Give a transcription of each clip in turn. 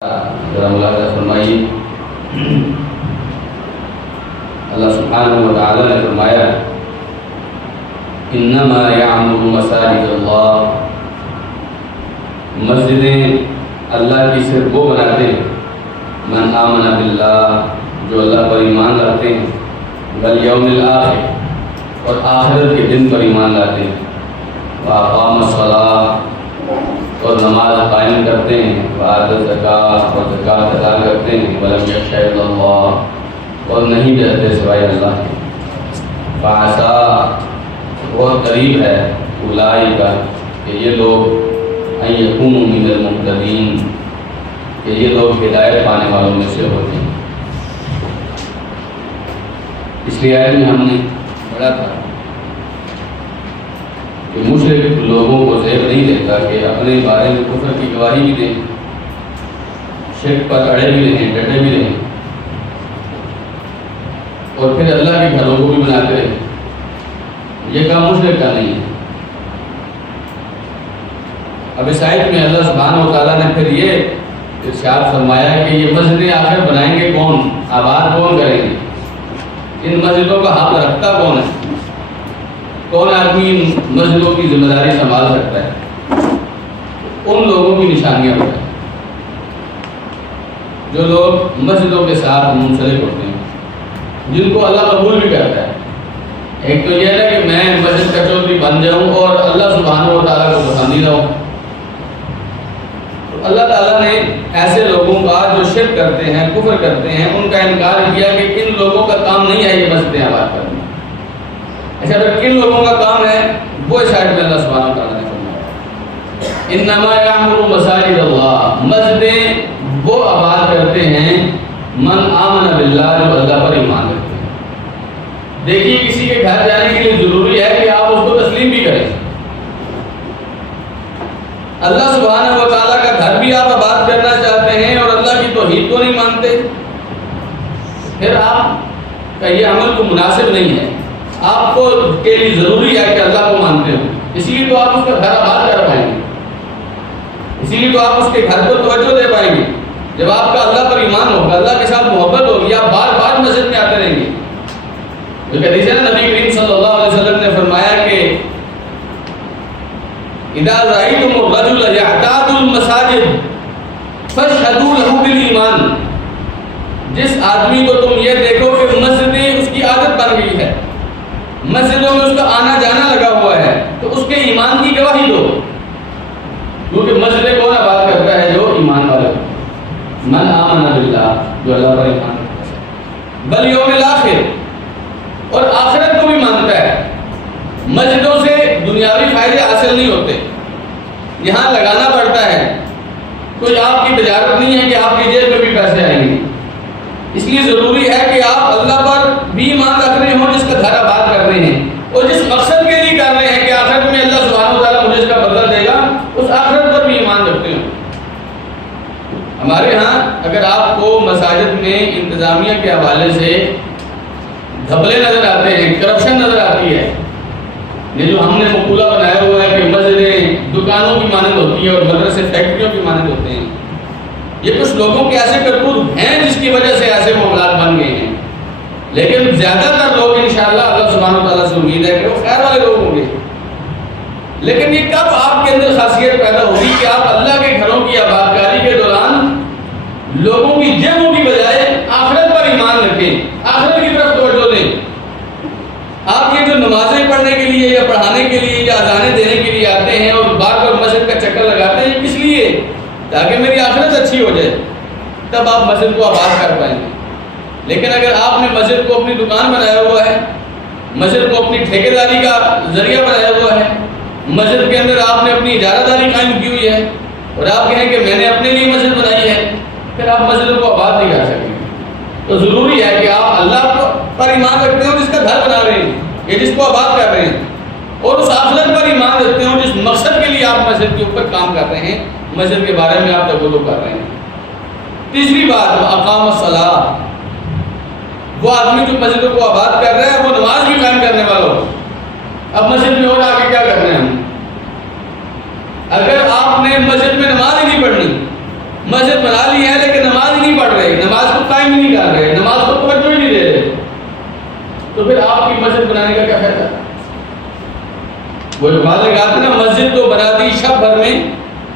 ذرا ملاحظہ فرمائیے، اللہ سبحانہ و تعالیٰ نے فرمایا انما یعمر مساجد اللہ، مسجدیں اللہ کی صرف وہ بناتے ہیں من آمن باللہ، جو اللہ پر ایمان لاتے ہیں، والیوم الآخر، اور آخرت کے دن پر ایمان لاتے ہیں، واقام الصلاۃ، اور نماز قائم کرتے ہیں، وآتى الزکاۃ، اور زکوٰۃ ادا کرتے ہیں، ولم یخش الا اللہ، اور نہیں ڈرتے سوائے اللہ کے، فعسیٰ، بہت قریب ہے، اولئک، کہ یہ لوگ، ان یکونوا من المہتدین، کہ یہ لوگ ہدایت پانے والوں میں سے ہوتے ہیں۔ اس لیے آیت میں ہم نے پڑھا تھا کہ مشرک لوگوں کو زیب نہیں دیتا کہ اپنے بارے میں کفر کی گواہی بھی دیں، شرک پر اڑے بھی رہیں، ڈٹے بھی رہیں، اور پھر اللہ کے گھروں کو بھی بناتے رہیں۔ یہ کام مشرک کا نہیں ہے۔ اب اس آیت میں اللہ سبحانہ و تعالیٰ نے پھر یہ ارشاد فرمایا کہ یہ مسجدیں آخر بنائیں گے کون، آباد کون کریں گے، ان مسجدوں کا حق رکھتا کون ہے، کون آدمی ان مسجدوں کی ذمہ داری سنبھال سکتا ہے، ان لوگوں کی نشانیاں بتائیں جو لوگ مسجدوں کے ساتھ منسلک ہوتے ہیں، جن کو اللہ قبول بھی کرتا ہے۔ ایک تو یہ ہے کہ میں مسجد کا چودھری بن جاؤں اور اللہ سبحانہ و تعالیٰ کو پسندیدہ ہوں۔ تو اللہ تعالیٰ نے ایسے لوگوں کا جو شرک کرتے ہیں، کفر کرتے ہیں، ان کا انکار کیا کہ ان لوگوں کا کام نہیں ہے یہ مسجدیں آباد کرنا۔ اچھا، اگر کن لوگوں کا کام ہے وہ اس آیت میں اللہ سبحانہ و تعالیٰ نے فرمایا انما یعمر مساجد اللہ، مسجدیں وہ آباد کرتے ہیں من آمن باللہ، جو اللہ پر ایمان رکھتے ہیں۔ دیکھیے، کسی کے گھر جانے کے لیے ضروری ہے کہ آپ اس کو تسلیم بھی کریں۔ اللہ سبحانہ و تعالیٰ کا گھر بھی آپ آباد کرنا چاہتے ہیں اور اللہ کی توحید کو نہیں مانتے، پھر آپ کا یہ عمل کو مناسب نہیں ہے۔ آپ کو کے لیے ضروری ہے کہ اللہ کو مانتے ہو، اسی لیے تو آپ اس کا گھر آباد کر پائیں گے، اسی لیے تو آپ اس کے گھر کو توجہ دے پائیں گے۔ جب آپ کا اللہ پر ایمان ہوگا، اللہ کے ساتھ محبت ہوگی، آپ بار بار مسجد میں آتے رہیں گے۔ جو کہ حدیث ہے نا، نبی کریم صلی اللہ علیہ وسلم نے فرمایا کہ اذا رأيتم الرجل يعتاد المساجد فاشهدوا له بالایمان، جس آدمی کو تم یہ دیکھو کہ مسجدیں اس کی عادت بن گئی ہے، مسجدوں میں اس کا آنا جانا لگا ہوا ہے، تو اس کے ایمان کی گواہی دو، کیونکہ مسجدیں کون آباد کرتا ہے؟ جو ایمان والا، من آمن باللہ، جو اللہ پر ایمان کرتا ہے، والیوم الآخر، اور آخرت کو بھی مانتا ہے۔ مسجدوں سے دنیاوی فائدے حاصل نہیں ہوتے، یہاں لگانا پڑتا ہے، کوئی آپ کی تجارت نہیں ہے کہ آپ کی جیب میں بھی پیسے آئیں گے۔ اس لیے ضروری ہے کہ آپ اللہ پر بھی ایمان رکھ رہے ہوں، جس کا گھر آباد کر رہے ہیں، اور جس مقصد کے لیے کر رہے ہیں کہ آخرت میں اللہ سبحانہ و تعالیٰ مجھے اس کا بدلہ دے گا، اس آخرت پر بھی ایمان رکھتے ہوں۔ ہمارے ہاں اگر آپ کو مساجد میں انتظامیہ کے حوالے سے گھپلے نظر آتے ہیں، کرپشن نظر آتی ہے، یہ جو ہم نے مقولہ بنایا ہوا ہے کہ مسجدیں دکانوں کی مانند ہوتی ہیں اور مدرسے فیکٹریوں کی مانند ہوتے ہیں، یہ کچھ لوگوں کے ایسے کرتوت ہیں جس کی وجہ سے ایسے معاملات بن گئے ہیں، لیکن زیادہ تر لوگ انشاءاللہ اللہ سبحانہ و تعالیٰ سے امید ہے کہ وہ خیر والے لوگ ہوں گے۔ لیکن یہ کب آپ کے اندر خاصیت پیدا ہوگی کہ آپ اللہ کے گھروں کی آباد کاری کے دوران لوگوں کی جیبوں کی بجائے آخرت پر ایمان رکھیں، آخرت کی طرف توجہ دیں۔ آپ یہ جو نمازیں پڑھنے کے لیے یا پڑھانے کے لیے یا اذانیں دینے کے لیے آتے ہیں اور بار بار مسجد کا چکر لگاتے ہیں، کس لیے؟ تاکہ میری آخرت اچھی ہو جائے، تب آپ مسجد کو آباد کر پائیں گے۔ لیکن اگر آپ نے مسجد کو اپنی دکان بنایا ہوا ہے، مسجد کو اپنی ٹھیکیداری کا ذریعہ بنایا ہوا ہے، مسجد کے اندر آپ نے اپنی اجارہ داری قائم کی ہوئی ہے، اور آپ کہیں کہ میں نے اپنے لیے مسجد بنائی ہے، پھر آپ مسجد کو آباد نہیں کر سکیں گے۔ تو ضروری ہے کہ آپ اللہ پر ایمان رکھتے ہو جس کا گھر بنا رہے ہیں یا جس کو آباد کر رہے ہیں، اور اس آخرت پر ایمان رکھتے ہو جس مقصد کے لیے آپ مسجد کے اوپر کام کر رہے ہیں، مسجد کے بارے میں آپ تقویٰ کر رہے ہیں۔ تیسری بات، اقام الصلاۃ، وہ آدمی جو مسجدوں کو آباد کر رہا ہے وہ نماز بھی قائم کرنے والا ہو۔ اب مسجد میں اور آگے کیا کرنا ہے ہم؟ اگر آپ نے مسجد میں نماز ہی نہیں پڑھنی، مسجد بنا لی ہے لیکن نماز ہی نہیں پڑھ رہے، نماز کو قائم ہی نہیں کر رہے، نماز کو توجہ ہی نہیں دے رہے، تو پھر آپ کی مسجد بنانے کا کیا فائدہ؟ وہ بعض کہا تھا نا، مسجد تو بنا دی شب بھر میں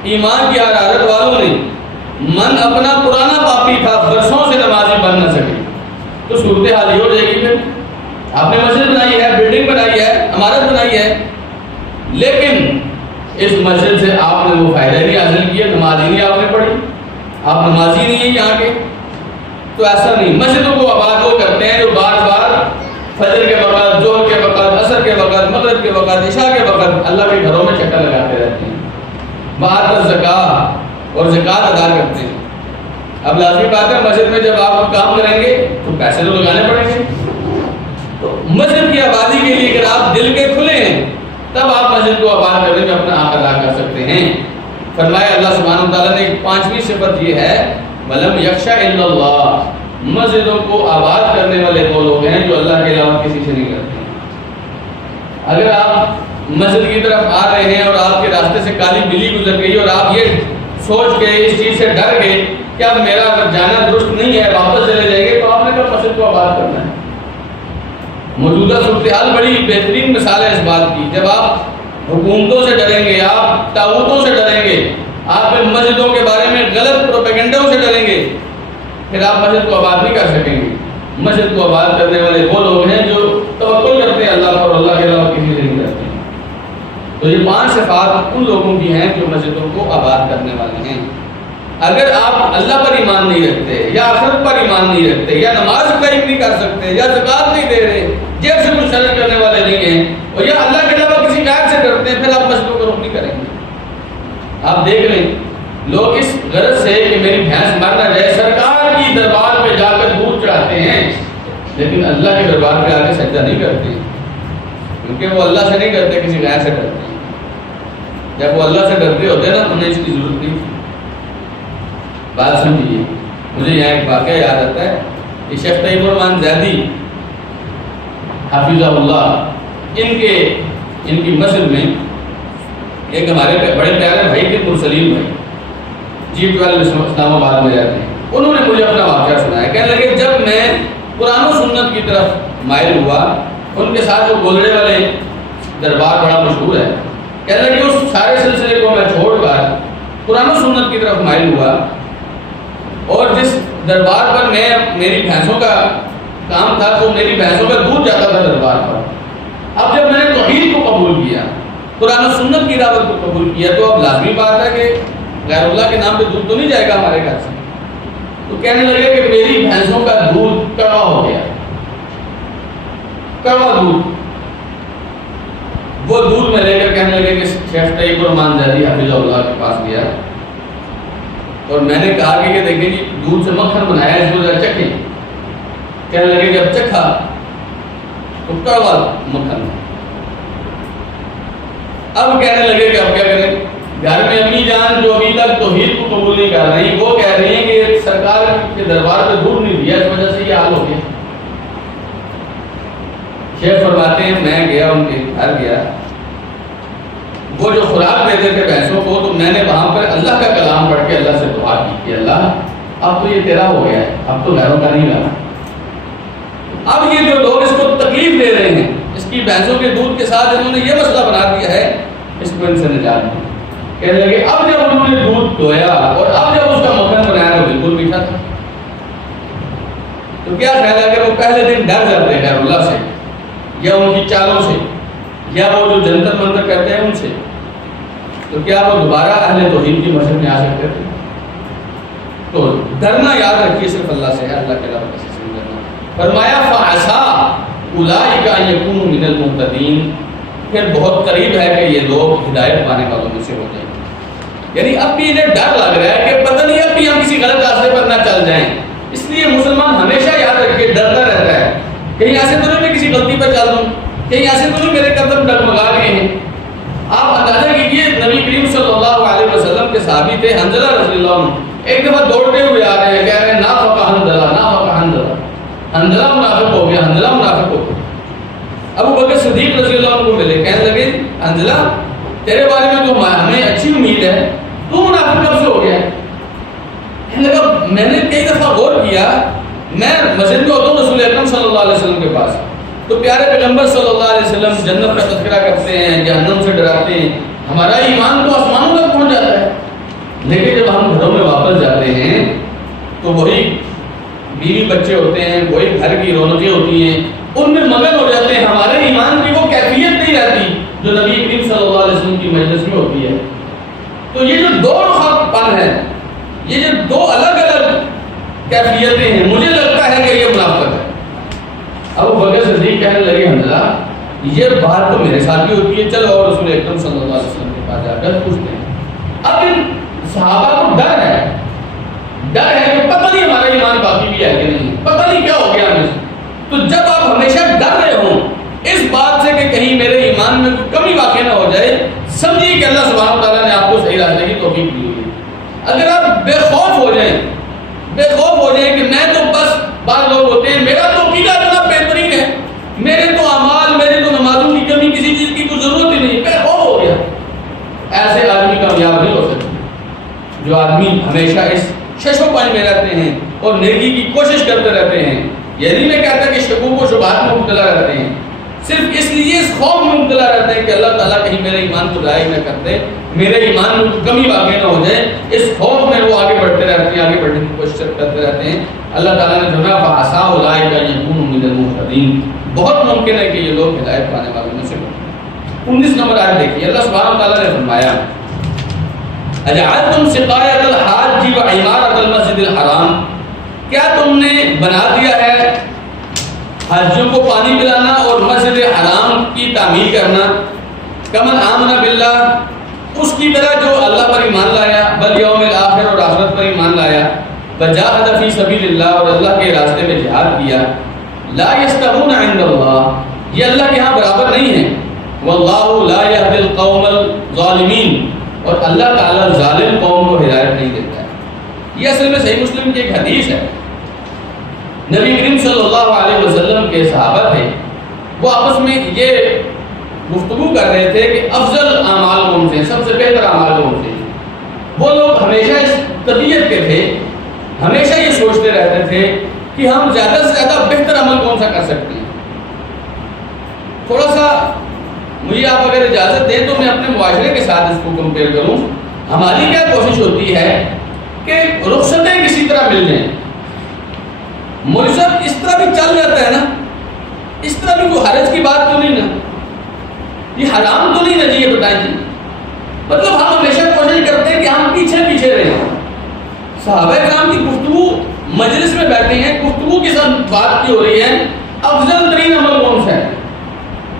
ایمان کی حرارت والوں نے، من اپنا پرانا پاپی تھا برسوں سے نمازی بن نہ سکے، تو صورتحال یہ ہو جائے گی۔ پھر آپ نے مسجد بنائی ہے، بلڈنگ بنائی ہے، عمارت بنائی ہے، لیکن اس مسجد سے آپ نے وہ فائدہ نہیں حاصل کیا، نماز ہی نہیں آپ نے پڑھی، آپ نمازی نہیں ہیں یہاں کے، تو ایسا نہیں۔ مسجدوں کو آباد وہ کرتے ہیں جو بار بار فجر کے وقت، ظہر کے وقت، عصر کے وقت، مغرب کے وقت، عشاء کے وقت اللہ کے گھروں میں چکر لگاتے رہتے ہیں، باہر کا زکوٰۃ اور زکوٰۃ ادا کرتے ہیں۔ اب لازمی بات ہے مسجد میں جب آپ کام کریں گے تو پیسے تو لگانے پڑیں گے، تو مسجد کی آبادی کے لیے اگر آپ دل کے کھلے ہیں تب آپ مسجد کو آباد کرنے میں اپنا حق ادا کر سکتے ہیں۔ فرمایا اللہ سبحانہ وتعالیٰ نے 5ویں صفت یہ ہے، وَلَمْ يَخْشَ إِلَّا اللَّهُ، مسجدوں کو آباد کرنے والے وہ لوگ ہیں جو اللہ کے علاوہ کسی سے نہیں کرتے۔ اگر آپ مسجد کی طرف آ رہے ہیں اور آپ کے راستے سے کالی بلی گزر گئی اور آپ یہ سوچ کے اس چیز سے ڈر گئے کہ اب میرا اگر جانا درست نہیں ہے واپس چلے جائیں گے، تو آپ نے کب مسجد کو آباد کرنا ہے؟ موجودہ صورتحال بڑی بہترین مثال ہے اس بات کی۔ جب آپ حکومتوں سے ڈریں گے، آپ طاغوتوں سے ڈریں گے، آپ مسجدوں کے بارے میں غلط پروپیگنڈوں سے ڈریں گے، پھر آپ مسجد کو آباد نہیں کر سکیں گے۔ مسجد کو آباد کرنے والے وہ لوگ ہیں جو توکل کرتے ہیں اللہ پر، اللہ کے علاوہ کسی سے نہیں کرتے۔ تو یہ 5 صفات ان لوگوں کی ہیں جو مسجدوں کو آباد کرنے والے ہیں۔ اگر آپ اللہ پر ایمان نہیں رکھتے، یا آخرت پر ایمان نہیں رکھتے، یا نماز قائم نہیں کر سکتے، یا زکوٰۃ نہیں دے رہے، جیب سے کچھ خرچ کرنے والے نہیں ہیں، اور یا اللہ کے علاوہ کسی غیر سے ڈرتے ہیں، پھر آپ مسجدوں کو رخ نہیں کریں گے۔ آپ دیکھ لیں، لوگ اس غرض سے کہ میری بھینس مر نہ جائے سرکار کی دربار پہ جا کر دودھ چڑھاتے ہیں، لیکن اللہ کے دربار پہ آ کے سجدہ نہیں کرتے، کیونکہ وہ اللہ سے نہیں کرتے، کسی غیر سے ڈرتے ہیں۔ جب وہ اللہ سے ڈرتے ہوتے ہیں نا، انہیں اس کی ضرورت نہیں تھی۔ بات سمجھیے، مجھے یہاں ایک واقعہ یاد آتا ہے کہ شیخ طیب الرحمن زیدی حافظہ اللہ، ان کی مسجد میں ایک ہمارے بڑے پیارے بھائی تھے، مرسلین بھائی، G12 اسلام آباد میں رہتے ہیں۔ انہوں نے مجھے اپنا واقعہ سنایا، کہنے لگے جب میں قرآن و سنت کی طرف مائل ہوا، ان کے ساتھ وہ گولڑے والے دربار بڑا مشہور ہے، کہنے لگے اس سارے سلسلے کو میں چھوڑ کر قرآن و سنت کی طرف مائل ہوا، اور جس دربار پر میری بھینسوں کا کام تھا، تو میری بھینسوں کا دودھ جاتا تھا دربار پر۔ اب جب میں نے توحید کو قبول کیا، قرآن و سنت کی دعوت کو قبول کیا، تو اب لازمی بات ہے کہ غیر اللہ کے نام پہ دودھ تو نہیں جائے گا ہمارے گھر سے۔ تو کہنے لگے کہ میری بھینسوں کا دودھ کڑوا ہو گیا، کڑوا دودھ۔ وہ دودھ میں لے کر کہنے لگے کہ شیخ طیب الرحمن زیدی حافظہ اللہ کے پاس گیا، اور میں نے کہا کہ یہ دیکھیں جی دودھ سے مکھن بنایا ہے، اس کو ذرا چکھیں۔ کہنے لگے جب چکھا تو کڑوا مکھن۔ اب کہنے لگے کہ اب کیا کریں؟ گھر میں امی جان جو ابھی تک توحید کو قبول نہیں کر رہی، وہ کہہ رہی ہیں کہ سرکار کے دربار پہ دودھ نہیں دیا، اس وجہ سے یہ حال ہو گیا۔ شیخ فرماتے ہیں میں گیا، ان کے گھر گیا، وہ جو خوراک دیتے تھے بھینسوں کو، تو میں نے وہاں پر اللہ کا کلام پڑھ کے اللہ سے دعا کی کہ اللہ اب تو یہ تیرا ہو گیا ہے، اب تو گھروں کا نہیں رہا۔ اب یہ جو لوگ اس کو تکلیف دے رہے ہیں، اس کی بھینسوں کے دودھ کے ساتھ انہوں نے یہ مسئلہ بنا دیا ہے، اس کو ان سے نجات دی۔ کہنے لگے اب جب انہوں نے دودھ دھویا اور اب جب اس کا مکھن بنایا تو بالکل میٹھا تھا۔ تو کیا خیال ہے کہ وہ پہلے دن ڈر جاتے ہیں غیر اللہ سے، یا ان کی چالوں سے، یا وہ جو جنتر منتر کرتے ہیں ان سے، تو کیا وہ دوبارہ اہل توحید کی مسجد میں آ سکتے تھے؟ تو ڈرنا یاد رکھیے صرف اللہ سے ہے، اللہ کے علاوہ کسی سے نہیں ڈرنا۔ فرمایا فَعَسَىٰ أُولَٰئِكَ أَن يَكُونُوا مِنَ الْمُهْتَدِينَ، پھر بہت قریب ہے کہ یہ لوگ ہدایت پانے والوں میں سے ہو جائیں۔ یعنی اب بھی انہیں ڈر لگ رہا ہے کہ پتہ نہیں اب بھی ہم کسی غلط راستے پر نہ چل جائیں، اس لیے مسلمان ہمیشہ یاد رکھے ڈرتا رہتا ہے، کہیں ایسے تو نہیں میں کسی غلطی پر چل دوں، کہیں ایسے تو نہیں میرے قدم ڈگمگا گئے ہیں۔ آپ اندازہ کیجیے نبی کریم صلی اللہ علیہ وسلم کے صحابی تھے حنظلہ رضی اللہ عنہ، ایک دفعہ دوڑتے ہوئے آ رہے ہیں، کہہ رہے ہیں نافق حنظلہ، نافق حنظلہ، حنظلہ منافق ہو گیا، حنظلہ منافق ہو گیا۔ ابو بکر صدیق رضی اللہ عنہ کو ملے، کہنے لگے حنظلہ تیرے بارے میں تو ہمیں اچھی امید ہے، تو منافق کب سے ہو گیا ہے؟ میں نے کئی دفعہ غور کیا، میں مسجد میں ہوتا ہوں رسول اکرم صلی اللہ علیہ وسلم کے پاس، تو پیارے پیغمبر صلی اللہ علیہ وسلم جنت کا تذکرہ کرتے ہیں، جہنم سے ڈراتے ہیں، ہمارا ایمان تو آسمانوں تک پہنچ جاتا ہے، لیکن جب ہم گھروں میں واپس جاتے ہیں تو وہی بیوی بچے ہوتے ہیں، وہی گھر کی رونقیں ہوتی ہیں، ان میں مگن ہو جاتے ہیں، ہمارے ایمان کی وہ کیفیت نہیں رہتی جو نبی کریم صلی اللہ علیہ وسلم کی مجلس میں ہوتی ہے۔ تو یہ جو دو رخ پن ہے، یہ جو دو الگ الگ کیفیتیں ہیں، مجھے لگتا ہے کہ یہ منافقت ہے۔ ابو بکر صدیق کہنے لگے حنظلہ یہ بات تو میرے ساتھ بھی ہوتی ہے، چلو اور رسول اکرم صلی اللہ علیہ وسلم کے پاس جا کر پوچھتے ہیں۔ اب ان صحابہ کو ڈر ہے کہ پتہ نہیں ہمارا ایمان باقی بھی ہے کہ نہیں، پتہ نہیں کیا ہو گیا ہمیں سے۔ تو جب آپ ہمیشہ ڈر رہے ہوں اس بات سے کہ کہیں میرے ایمان میں کوئی کمی واقع نہ ہو جائے، سمجھیے کہ اللہ سبحانہ و تعالیٰ نے آپ کو صحیح راستے کی توفیق دی ہوئی ہے۔ اگر آپ بے خوف ہو جائیں کہ میں تو بس، بعض لوگ ہوتے ہیں میرا تو عقیدہ اتنا بہترین ہے، میرے تو اعمال، میرے تو نمازوں کی کمی، کسی چیز کی کوئی ضرورت ہی نہیں، بے خوف ہو گیا، ایسے آدمی کامیاب نہیں ہو سکتے۔ جو آدمی ہمیشہ اس شش و پنج میں رہتے ہیں اور نیکی کی کوشش کرتے رہتے ہیں، یہ نہیں میں کہتا کہ شکوک و شبہات میں مبتلا رہتے ہیں، صرف اس لیے اس خوف میں مبتلا رہتے ہیں کہ اللہ تعالیٰ کہیں میرے ایمان کو ضائع نہ کر دے، میرے ایمان میں کمی واقع نہ ہو جائے، اس خوف میں وہ آگے بڑھتے رہتے ہیں، آگے بڑھنے کی کوشش کرتے رہتے ہیں۔ اللہ تعالیٰ نے جو ہے فَعَسَىٰ أُولَٰئِكَ أَن يَكُونُوا مِنَ الْمُهْتَدِينَ، بہت ممکن ہے کہ یہ لوگ ہدایت پانے والوں میں سے ہوں۔ 19 نمبر آیت دیکھیے، اللہ سبحانہ وتعالیٰ نے فرمایا اجعلتم سقایۃ الحاج وعمارۃ المسجد الحرام، کیا تم نے بنا دیا ہے حاجیوں کو پانی پلانا اور مسجد حرام کی تعمیر کرنا، کمن آمن باللہ، اس کی طرح جو اللہ پر ایمان لایا، بالیوم الآخر، اور آخرت پر ایمان لایا، وجاہد فی سبیل اللہ، اور اللہ کے راستے میں جہاد کیا، لا یستوون عند اللہ، یہ اللہ کے ہاں برابر نہیں ہے، واللہ لا یہدی القوم الظالمین، اور اللہ تعالیٰ ظالم قوم کو ہدایت نہیں دیتا ہے۔ یہ اصل میں صحیح مسلم کی ایک حدیث ہے، نبی کریم صلی اللہ علیہ وسلم کے صحابہ تھے، وہ آپس میں یہ گفتگو کر رہے تھے کہ افضل اعمال کون سے ہیں، سب سے بہتر اعمال کون سے ہیں۔ وہ لوگ ہمیشہ اس طبیعت کے تھے، ہمیشہ یہ سوچتے رہتے تھے کہ ہم زیادہ سے زیادہ بہتر عمل کون سا کر سکتے ہیں۔ تھوڑا سا مجھے آپ اگر اجازت دیں تو میں اپنے معاشرے کے ساتھ اس کو کمپیئر کروں۔ ہماری کیا کوشش ہوتی ہے کہ رخصتیں کسی طرح مل جائیں، معاشرہ اس طرح بھی چل جاتا ہے نا، اس طرح بھی کوئی حرج کی بات تو نہیں نا، یہ حرام تو نہیں نا جی، یہ بتائیں جی۔ مطلب ہم ہمیشہ کوشش کرتے ہیں کہ ہم پیچھے رہیں۔ صحابہ کرام کی گفتگو مجلس میں بیٹھے ہیں، گفتگو کے ساتھ بات کی ہو رہی ہے، افضل ترین عمل کون سا ہے؟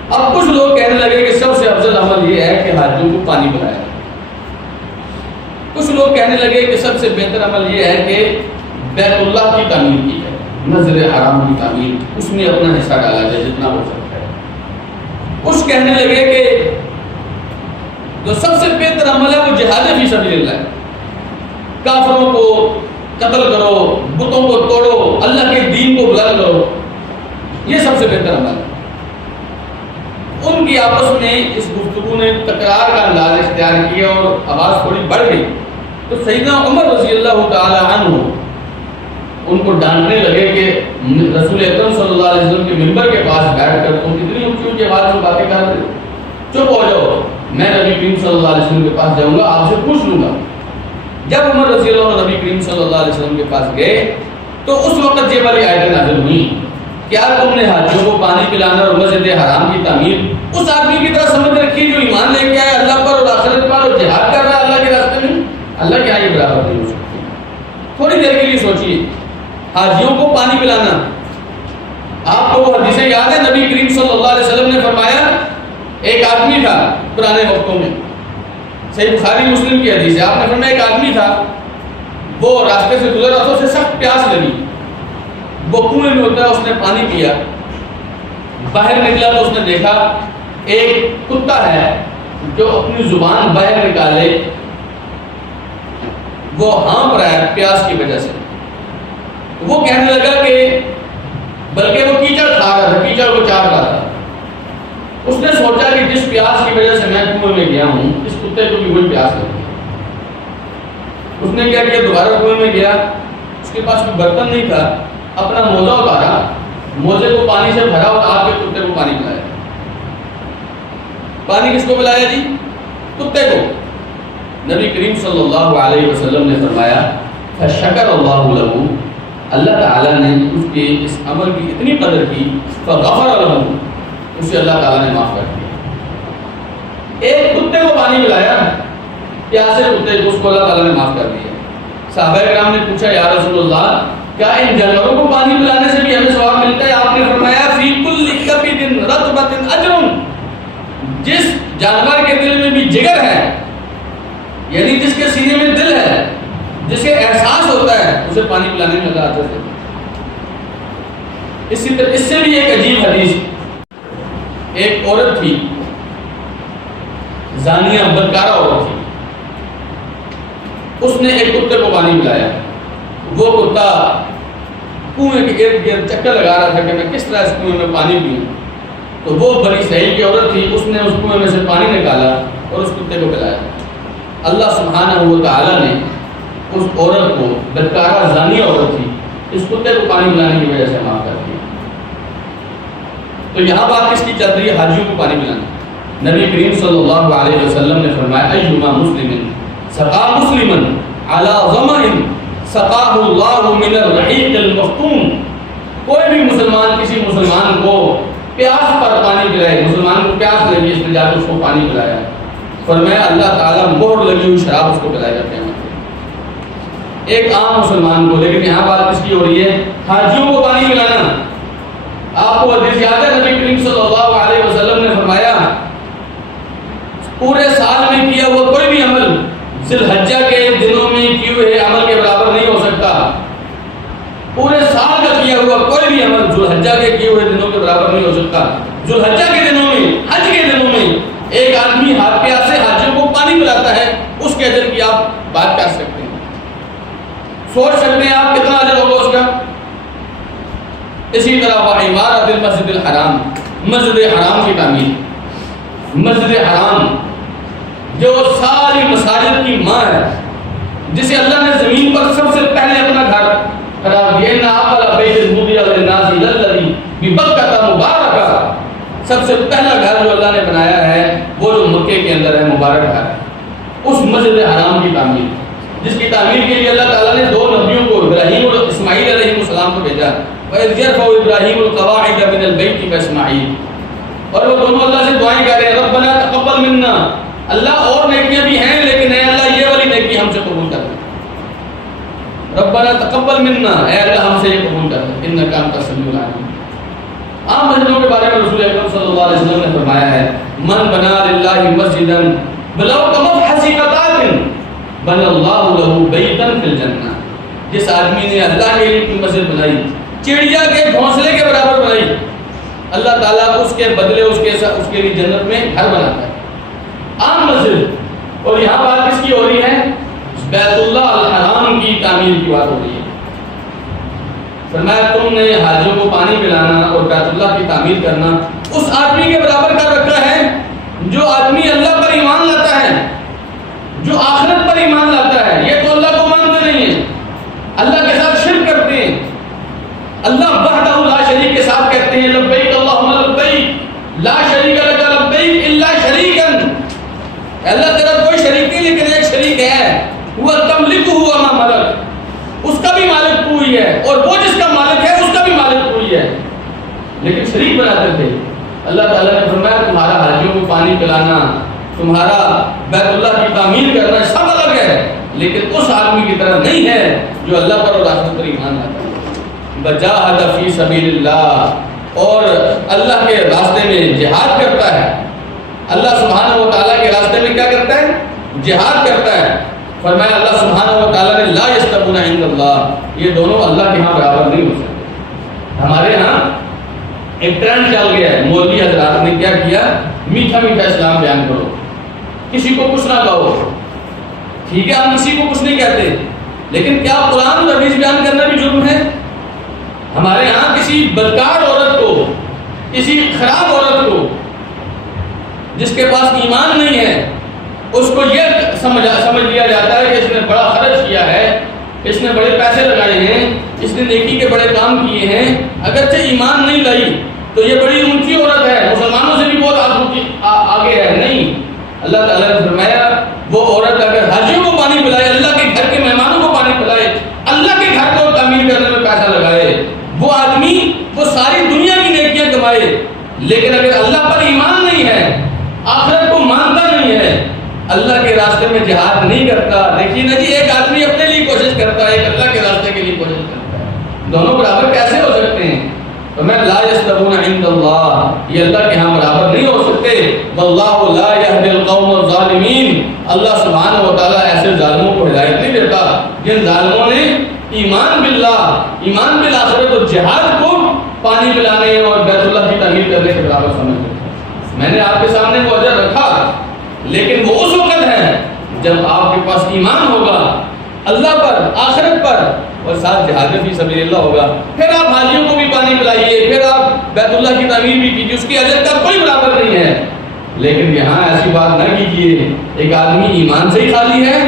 اب کچھ لوگ کہنے لگے کہ سب سے افضل عمل یہ ہے کہ حاجیوں کو پانی پلایا، کچھ لوگ کہنے لگے کہ سب سے بہتر عمل یہ ہے کہ بیت اللہ کی تعمیر کی جائے، مسجد حرام کی تعمیر، اس میں اپنا حصہ ڈالا جائے جتنا ہو سکتا ہے۔ کچھ کہنے لگے کہ جو سب سے بہتر عمل ہے وہ جہاد فی سبیل اللہ ہے، کافروں کو قتل کرو، بتوں کو توڑو، اللہ کے دین کو بلند کرو، یہ سب سے بہتر عمل ہے۔ ان کی آپس میں اس گفتگو نے تکرار کا انداز اختیار کیا اور آواز تھوڑی بڑھ گئی، تو سیدنا عمر رضی اللہ تعالی عنہ ان کو ڈانٹنے لگے کہ رسول اکرم صلی اللہ علیہ وسلم کے منبر کے پاس بیٹھ کر تم کتنی اونچی اونچی آواز میں باتیں کر رہے ہو، چپ ہو جاؤ، میں نبی کریم صلی اللہ علیہ وسلم کے پاس جاؤں گا، آپ سے پوچھ لوں گا۔ جب عمر رضی اللہ عنہ نبی کریم صلی اللہ علیہ وسلم کے پاس گئے تو اس وقت یہ والی آیتیں نازل ہوئیں، کیا تم نے حاجیوں کو پانی پلانا اور مسجد حرام کی تعمیر اس آدمی کی طرح سمجھ رکھی جو ایمان لے کے آئے اللہ پر اور آخرت پر اور جہاد کر رہا ہے اللہ کے راستے میں؟ اللہ کے آئے برابر نہیں ہو سکتی۔ تھوڑی دیر کے لیے سوچیے، حاجیوں کو پانی پلانا، آپ کو وہ حدیثیں یاد ہے، نبی کریم صلی اللہ علیہ وسلم نے فرمایا ایک آدمی تھا پرانے وقتوں میں، صحیح بخاری مسلم کی حدیث ہے، آپ نے فرمایا ایک آدمی تھا، وہ راستے سے گزر رہا تھا، اسے سخت پیاس لگی، وہ کنویں میں ہوتا ہے، اس نے پانی پیا، باہر نکلا تو اس نے دیکھا ایک کتا ہے جو اپنی زبان باہر نکالے وہ ہانپ رہا ہے پیاس کی وجہ سے۔ وہ کہنے لگا کہ بلکہ وہ کیچڑ کھا رہا تھا، کیچڑ کو چاٹ رہا تھا۔ اس نے سوچا کہ جس پیاس کی وجہ سے میں کنویں میں گیا ہوں اس کتے کو بھی وہی پیاس لگی۔ اس نے کیا کیا، دوبارہ کنویں میں گیا، اس اس کے پاس کوئی برتن نہیں تھا، اپنا موزہ اتارا، موزے کو پانی سے بھرا اور آپ کے کتے کو پانی پلایا۔ پانی کس کو پلایا جی؟ کتے کو۔ نبی کریم صلی اللہ علیہ وسلم نے فرمایا فشکر اللہ لہ، اللہ تعالیٰ نے اس کے اس عمل کی اتنی قدر کی، فغفر لہ، اسے اللہ تعالیٰ نے معاف کر دیا۔ ایک کتے کو پانی پلایا، پیاسے کتے کو، اس کو اللہ تعالیٰ نے معاف کر دیا۔ صحابہ کرام نے پوچھا یا رسول اللہ کیا ان جانوروں کو پانی پلانے سے بھی ہمیں ثواب ملتا ہے؟ آپ نے فرمایا فی کل کبد رطبۃ اجر، جس جانور کے دل میں بھی جگر ہے، یعنی جس کے سینے میں دل ہے، جسے احساس ہوتا ہے، اسے پانی پلانے میں اللہ اجر دیتا ہے۔ اسی طرح اس سے بھی ایک عجیب حدیث، ایک عورت تھی، زانیہ بدکارہ عورت تھی، اس نے ایک کتے کو پانی پلایا۔ وہ کتا کنویں کے ارد گرد چکر لگا رہا تھا کہ میں کس طرح اس کنویں میں پانی پیوں، تو وہ بنی اسرائیل کی عورت تھی، اس نے اس کنویں میں سے پانی نکالا اور اس کتے کو پلایا۔ اللہ سبحانہ و تعالیٰ نے اس عورت کو، بدکارہ زانیہ عورت تھی، اس کتے کو پانی پلانے کی وجہ سے معاف کر دیا۔ تو یہاں بات کس کی چل رہی ہے؟ حاجیوں کو پانی پلانا۔ نبی کریم صلی اللہ علیہ وسلم نے فرمایا ایما مسلم سقا مسلما علی ظمأ سقاہ اللہ من الرحیق المختوم، کوئی بھی مسلمان کسی مسلمان کو پیاس پر پانی پلائے، مسلمان کو پیاس لگی، اس نے جا کے اس کو پانی پلایا، فرمایا اللہ تعالیٰ مہر لگی ہوئی شراب اس کو پلایا کرتے ہیں، ایک عام مسلمان کو۔ لیکن یہاں بات کس کی ہو رہی ہے؟ حاجیوں کو پانی پلانا۔ آپ کو حدیث یاد ہے، نبی کریم صلی اللہ علیہ وسلم نے فرمایا پورے سال میں کیا ہوا کوئی بھی عمل ذی الحجہ کے دنوں میں کیے ہوئے عمل کے برابر نہیں ہو سکتا۔ پورے سال کا کیا ہوا کوئی بھی عمل ذی الحجہ کے کیے ہوئے دنوں کے برابر نہیں ہو سکتا۔ ذی الحجہ کے دنوں میں، حج کے دنوں میں ایک آدمی ہاتھ پیاسے حاجیوں کو پانی پلاتا ہے، اس کے اجر کی آپ بات کر سکتے ہیں، سوچ سکتے ہیں آپ کتنا اجر ہوگا اس کا۔ اسی طرح وعمارت المسجد الحرام، مسجد حرام کی تعمیر، مسجد حرام جو ساری مساجد کی ماں ہے، جسے اللہ نے زمین پر سب سے پہلے اپنا گھر قرار دیا، ان اول بیت وضع للناس للذی ببکۃ مبارکہ، سب سے پہلا گھر جو اللہ نے بنایا ہے وہ جو مکے کے اندر ہے، مبارک گھر، اس مسجد حرام کی تعمیر، جس کی تعمیر کے لیے اللہ تعالیٰ نے دو نبیوں کو، ابراہیم اور اسماعیل علیہ السلام کو بھیجا، وَإِذْ يَرْفَعُ إِبْرَاهِيمُ الْقَوَاعِدَ مِنَ الْبَيْتِ وَإِسْمَاعِيلُ، اور وہ دونوں اللہ سے دعائیں کر رہے ہیں ربنا تقبل منا، اللہ اور نیکیاں بھی ہیں لیکن اے اللہ یہ والی نیکی ہم سے قبول کر لے، ربنا تقبل منا، اے اللہ ہم سے یہ قبول کر لے، انک انت السمیع العلیم۔ عام مسجدوں کے بارے میں رسول اکرم صلی اللہ علیہ وسلم نے فرمایا ہے من بنا للہ مسجدا ولو کمفحص قطعۃ بنى اللہ لہ بیتا فی الجنہ، جس آدمی نے اللہ کے لیے کوئی مسجد بنائی، چڑیا کے گھونسلے کے برابر بنائی، اللہ تعالیٰ اس کے بدلے اس کے لیے جنت میں گھر بناتا ہے، عام مسجد۔ اور یہاں بات کس کی ہو رہی ہے؟ بیت اللہ الحرام کی تعمیر کی بات ہو رہی ہے۔ فرمایا تم نے حاجیوں کو پانی پلانا اور بیت اللہ کی تعمیر کرنا اس آدمی کے برابر کر رکھا ہے جو آدمی اللہ پر ایمان لاتا ہے، جو آخرت پر ایمان لاتا ہے۔ یہ تو اللہ کو مانتے نہیں ہیں، اللہ کے ساتھ شرک کرتے ہیں، اللہ وحدہ لا شریک کے ساتھ کہتے ہیں لبیک اللہم لبیک لا شریک لک لبیک الا شریکا، اللہ تیرا کوئی شریک نہیں لیکن ایک شریک ہے، وہ تملکہ وما ملک، اس کا بھی مالک تو ہی ہے اور وہ جس کا مالک ہے اس کا بھی مالک تو ہی ہے، لیکن شریک بناتے تھے۔ اللہ تعالیٰ نے فرمایا تمہارا حاجیوں کو پانی پلانا، تمہارا بیت اللہ کی تعمیر کرنا سب الگ ہے، لیکن اس آدمی کی طرح نہیں ہے جو اللہ پر اور آخرت پر ایمان لاتا ہے۔ بجاہد فی سبیل اللہ، اور اللہ کے راستے میں جہاد کرتا ہے، اللہ سبحانہ و تعالیٰ کے راستے میں کیا کرتا ہے؟ جہاد کرتا ہے۔ فرمایا اللہ سبحانہ و تعالیٰ نے لا یستوون عند اللہ، یہ دونوں اللہ کے ہاں برابر نہیں ہو سکتے۔ ہمارے ہاں ایک ٹرینڈ چل گیا ہے، مولوی حضرات نے کیا کیا، میٹھا میٹھا اسلام بیان کرو، کسی کو کچھ نہ کہو، ٹھیک ہے ہم کسی کو کچھ نہیں کہتے، لیکن کیا قرآن و حدیث بیان کرنا بھی جرم ہے؟ ہمارے ہاں کسی بدکار عورت کو، کسی خراب عورت کو جس کے پاس ایمان نہیں ہے، اس کو یہ سمجھ لیا جاتا ہے کہ اس نے بڑا خرچ کیا ہے، اس نے بڑے پیسے لگائے ہیں، اس نے نیکی کے بڑے کام کیے ہیں، اگرچہ ایمان نہیں لائی تو یہ بڑی اونچی عورت ہے، مسلمانوں سے بھی بہت آگے ہے، نہیں۔ اللہ تعالیٰ نے فرمایا وہ عورت اگر حاجیوں کو پانی پلائے، اللہ کے گھر کے مہمانوں کو پانی پلائے، اللہ کے گھر کو تعمیر کرنے میں پیسہ لگائے، وہ آدمی وہ ساری دنیا کی نیکیاں کمائے، لیکن اگر اللہ پر ایمان نہیں ہے، آخرت کو مانتا نہیں ہے، اللہ کے راستے میں جہاد نہیں کرتا، دیکھیے نا جی، ایک آدمی اپنے لیے کوشش کرتا ہے، ایک اللہ کے راستے کے لیے کوشش کرتا ہے، دونوں برابر کیسے ہو سکتے ہیں؟ تو میں لا یستوون عند اللہ، یہ اللہ کے ہاں برابر نہیں ہو سکتے۔ واللہ لا یہدی القوم الظالمین، اللہ سبحانہ و تعالیٰ ایسے ظالموں کو ہدایت نہیں دیتا جن ظالموں نے ایمان باللہ، ایمان بالآخرت اور جہاد کو پانی پلانے اور بیت اللہ کی تعمیر کرنے کے برابر سمجھتے۔ میں نے آپ کے سامنے وہ اجر رکھا، لیکن وہ اس وقت ہے جب آپ کے پاس ایمان ہوگا اللہ پر، آخرت پر، اور ساتھ جہاد فی سبیل اللہ ہوگا، پھر آپ حاجیوں کو بھی پانی پلائیے، پھر آپ بیت اللہ کی تعمیر بھی کیجیے، اس کی اجر کا کوئی برابر نہیں ہے۔ لیکن یہاں ایسی بات نہ کیجیے، ایک آدمی ایمان سے ہی خالی ہے،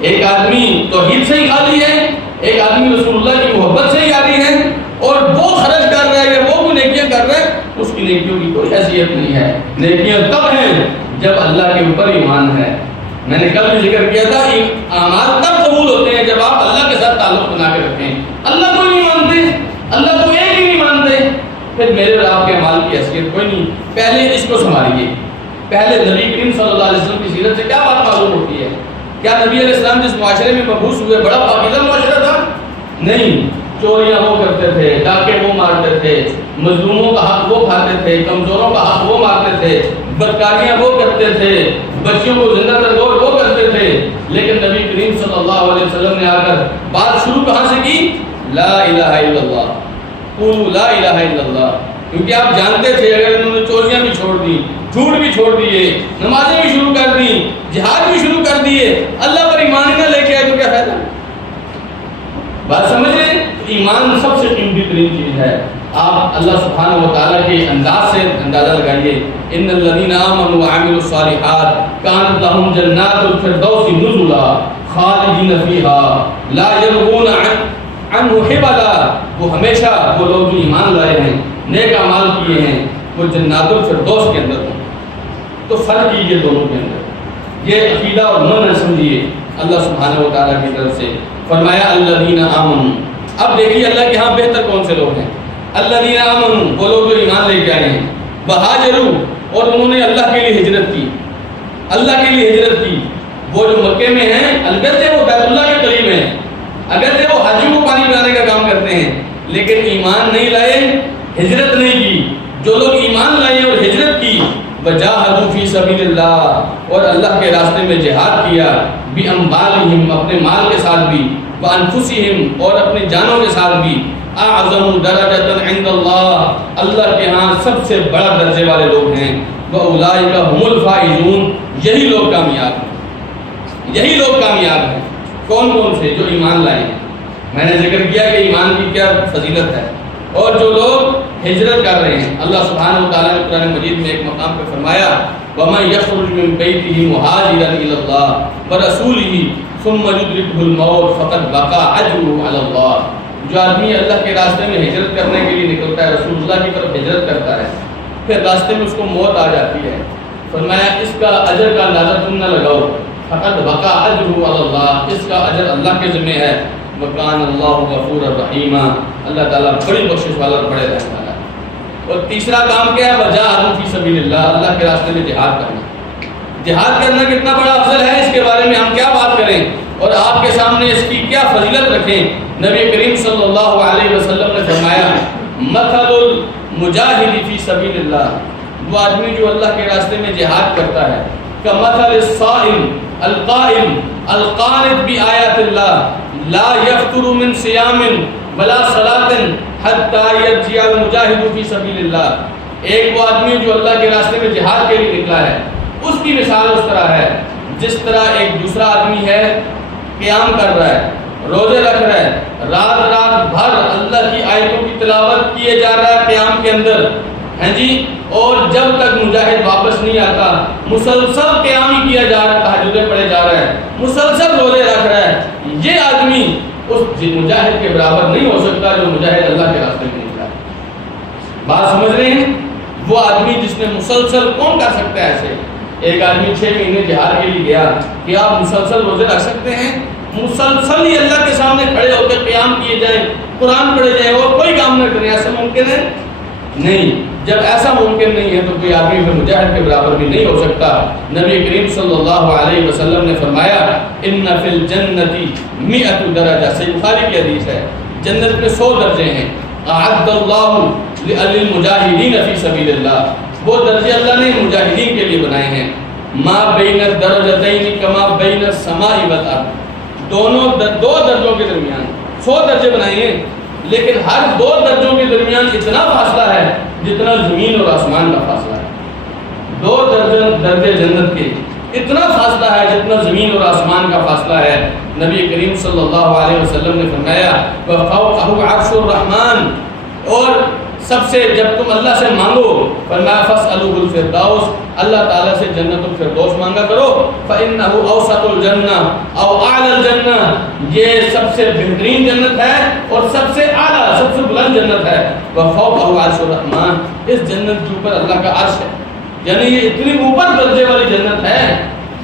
ایک آدمی توحید سے ہی خالی ہے، ایک آدمی رسول اللہ کی محبت سے ہی خالی ہے، اور وہ خرچ کر رہا ہے یا وہ نیکیاں کر رہا ہے، اس کی نیکیوں کی کوئی حیثیت نہیں ہے۔ نیکیاں تب ہیں جب اللہ کے اوپر ایمان ہے۔ میں نے کل بھی ذکر کیا تھا، اعمال تب قبول ہوتے ہیں جب آپ اللہ کے ساتھ تعلق بنا کے رکھیں۔ اللہ کو نہیں مانتے، اللہ کو ایک ہی نہیں مانتے، پھر میرے اور آپ کے اعمال کی حیثیت کوئی نہیں۔ پہلے اس کو سنبھالیے، پہلے نبی کریم صلی اللہ علیہ وسلم کی سیرت سے کیا بات معلوم ہوتی ہے؟ کیا نبی علیہ السلام جس معاشرے میں مبعوث ہوئے بڑا پاکیزہ معاشرہ تھا؟ نہیں، چوریاں وہ کرتے تھے، ڈاکے وہ مارتے تھے، مظلوموں کا حق وہ کھاتے تھے، کمزوروں کا حق وہ مارتے تھے، بدکاریاں وہ کرتے تھے، بچیوں کو زندہ ترغور وہ کرتے تھے۔ لیکن نبی کریم صلی اللہ علیہ وسلم نے آ کر بات شروع کہاں سے کی؟ لا الہ الا اللہ، قولوا لا الہ الا اللہ، کیونکہ آپ جانتے تھے اگر انہوں نے چوریاں بھی چھوڑ دی، جھوٹ بھی چھوڑ دیے، نمازیں بھی شروع کر دی، جہاد بھی شروع کر دیے، اللہ پر ایمان نہ لے کے آئے تو کیا فائدہ؟ بات سمجھ رہے ہیں؟ ایمان سب سے قیمتی ترین چیز ہے۔ آپ اللہ سبحانہ و تعالیٰ کے انداز سے اندازہ لگائیے، ان الذین آمنوا وعملوا الصالحات کانت لہم جنات الفردوس نزلا خالدین فیہا لا یبغون عنہ حولا، وہ ہمیشہ وہ لوگ جو ایمان لائے ہیں، نیک اعمال کیے ہیں، وہ جنات الفردوس کے اندر ہوں۔ تو فرق کیجیے دونوں کے اندر، یہ عقیدہ اور من سمجھیے اللہ سبحانہ و تعالیٰ کی طرف سے۔ فرمایا الذین آمنوا، اب دیکھیے اللہ کے ہاں بہتر کون سے لوگ ہیں؟ الذین آمنوا، وہ لوگ جو ایمان لے کے آئے ہیں، وہاجروا، اور انہوں نے اللہ کے لیے ہجرت کی، اللہ کے لیے ہجرت کی۔ وہ جو مکے میں ہیں البتہ وہ بیت اللہ کے قریب ہیں، اگرچہ وہ حاجیوں کو پانی پلانے کا کام کرتے ہیں، لیکن ایمان نہیں لائے، ہجرت نہیں کی۔ جو لوگ ایمان لائے اور ہجرت کی، وجاہدوا فی سبیل اللہ، اور اللہ کے راستے میں جہاد کیا، بِأَمْوَالِهِمْ، اپنے مال کے ساتھ بھی، وَأَنفُسِهِمْ، اور اپنے جانوں کے ساتھ بھی، اعظم درجۃ عند اللہ، اللہ کے ہاں سب سے بڑا درجے والے لوگ ہیں، وَأُولَٰئِكَ هُمُ الْفَائِزُونَ، یہی لوگ کامیاب ہیں، یہی لوگ کامیاب ہیں۔ کون کون سے؟ جو ایمان لائے ہیں۔ میں نے ذکر کیا کہ ایمان کی کیا فضیلت ہے، اور جو لوگ ہجرت کر رہے ہیں، اللہ سبحانہ و تعالیٰ نے قرآن مجید میں ایک مقام پہ فرمایا وَمَن يَخْرُجْ مِن بَيْتِهِ مُهَاجِرًا إِلَى اللَّهِ وَرَسُولِهِ ثُمَّ يُدْرِكْهُ الْمَوْتُ فَقَدْ وَقَعَ أَجْرُهُ عَلَى اللَّهِ، جو آدمی اللہ کے راستے میں ہجرت کرنے کے لیے نکلتا ہے، رسول اللہ کی طرف ہجرت کرتا ہے، پھر راستے میں اس کو موت آ جاتی ہے، فرمایا اس کا اجر کا اندازہ تم نہ لگاؤ، فَقَدْ وَقَعَ أَجْرُهُ عَلَى اللَّهِ، اس کا اجر اللہ کے ذمہ ہے، وَكَانَ اللَّهُ غَفُورًا رَحِيمًا، اللہ تعالیٰ بڑی بخشش والا بڑے رحم والا ہے۔ اور تیسرا کام کیا ہے؟ وَجَاهَدُوا فِي سَبِيلِ اللَّهِ، اللہ کے راستے میں جہاد کرنا۔ جہاد کرنا کتنا بڑا افضل ہے، اس کے بارے میں ہم کیا بات کریں اور آپ کے سامنے اس کی کیا فضیلت رکھیں۔ نبی کریم صلی اللہ علیہ وسلم نے فرمایا مثل المجاہد فی سبیل اللہ، وہ آدمی جو اللہ کے راستے میں جہاد کرتا ہے، کمثل الصائم القائم القانت بآیات اللہ لا یفتر من صیام ولا صلاۃ حتی یرجع المجاہد فی سبیل اللہ، ایک وہ آدمی جو اللہ کے راستے میں جہاد کے لیے نکلا ہے، اس کی مثال اس طرح ہے جس طرح ایک دوسرا آدمی ہے قیام کر رہا ہے، روزے رکھ رہا ہے، رات بھر اللہ کی آیتوں کی تلاوت کیے جا رہا ہے قیام کے اندر، ہیں جی، اور جب تک مجاہد واپس نہیں آتا مسلسل قیام ہی کیا جا رہا ہے، تہجدیں پڑھے جا رہا ہے، مسلسل روزے رکھ رہا ہے، یہ آدمی اس مجاہد کے برابر نہیں ہو سکتا جو مجاہد اللہ کے راستے میں نکلا ہے۔ بات سمجھ رہے ہیں؟ وہ آدمی جس نے مسلسل، کون کر سکتا ہے ایسے؟ ایک آدمی 6 مہینے جہاد کے لیے گیا، کہ آپ مسلسل روزے رکھ سکتے ہیں؟ مسلسل ہی اللہ کے سامنے کھڑے ہو کے قیام کیے جائیں، قرآن پڑھے جائیں اور کوئی کام نہ کریں، ایسا ممکن ہے؟ نہیں۔ جب ایسا ممکن نہیں ہے تو کوئی آدمی پھر مجاہد کے برابر بھی نہیں ہو سکتا۔ نبی کریم صلی اللہ علیہ وسلم نے فرمایا ان فی الجنت 100 درجہ، صحیح بخاری کی حدیث ہے، جنت میں 100 درجے ہیں۔ اعد اللہ للمجاہدین فی سبیل اللہ، وہ درجے اللہ نے مجاہدین کے لیے بنائے ہیں۔ ما بین الدرجتین کما بین السماء والارض، دونوں دو درجوں کے درمیان 100 درجے بنائے ہیں، لیکن ہر 2 درجوں کے درمیان اتنا فاصلہ ہے جتنا زمین اور آسمان کا فاصلہ ہے۔ 2 درجے جنت کے اتنا فاصلہ ہے جتنا زمین اور آسمان کا فاصلہ ہے۔ نبی کریم صلی اللہ علیہ وسلم نے فرمایا وَفَوْقَهُ عَرْشُ الرَّحْمَنِ، اور سب سے جب تم اللہ سے مانگو فرمایا فَاسْأَلُوهُ الْفِرْدَوْسَ، اللہ تعالیٰ سے جنت الفردوس مانگا کرو، فَإِنَّهُ أَوْسَطُ الْجَنَّةِ أَوْ أَعْلَى الْجَنَّةِ، یہ سب سے بہترین جنت ہے اور سب سے اعلیٰ، سب سے بلند جنت ہے۔ وَفَوْقَهُ عَرْشُ الرَّحْمَنِ، اس جنت کے اوپر اللہ کا عرش ہے، یعنی یہ اتنی اوپر درجے والی جنت ہے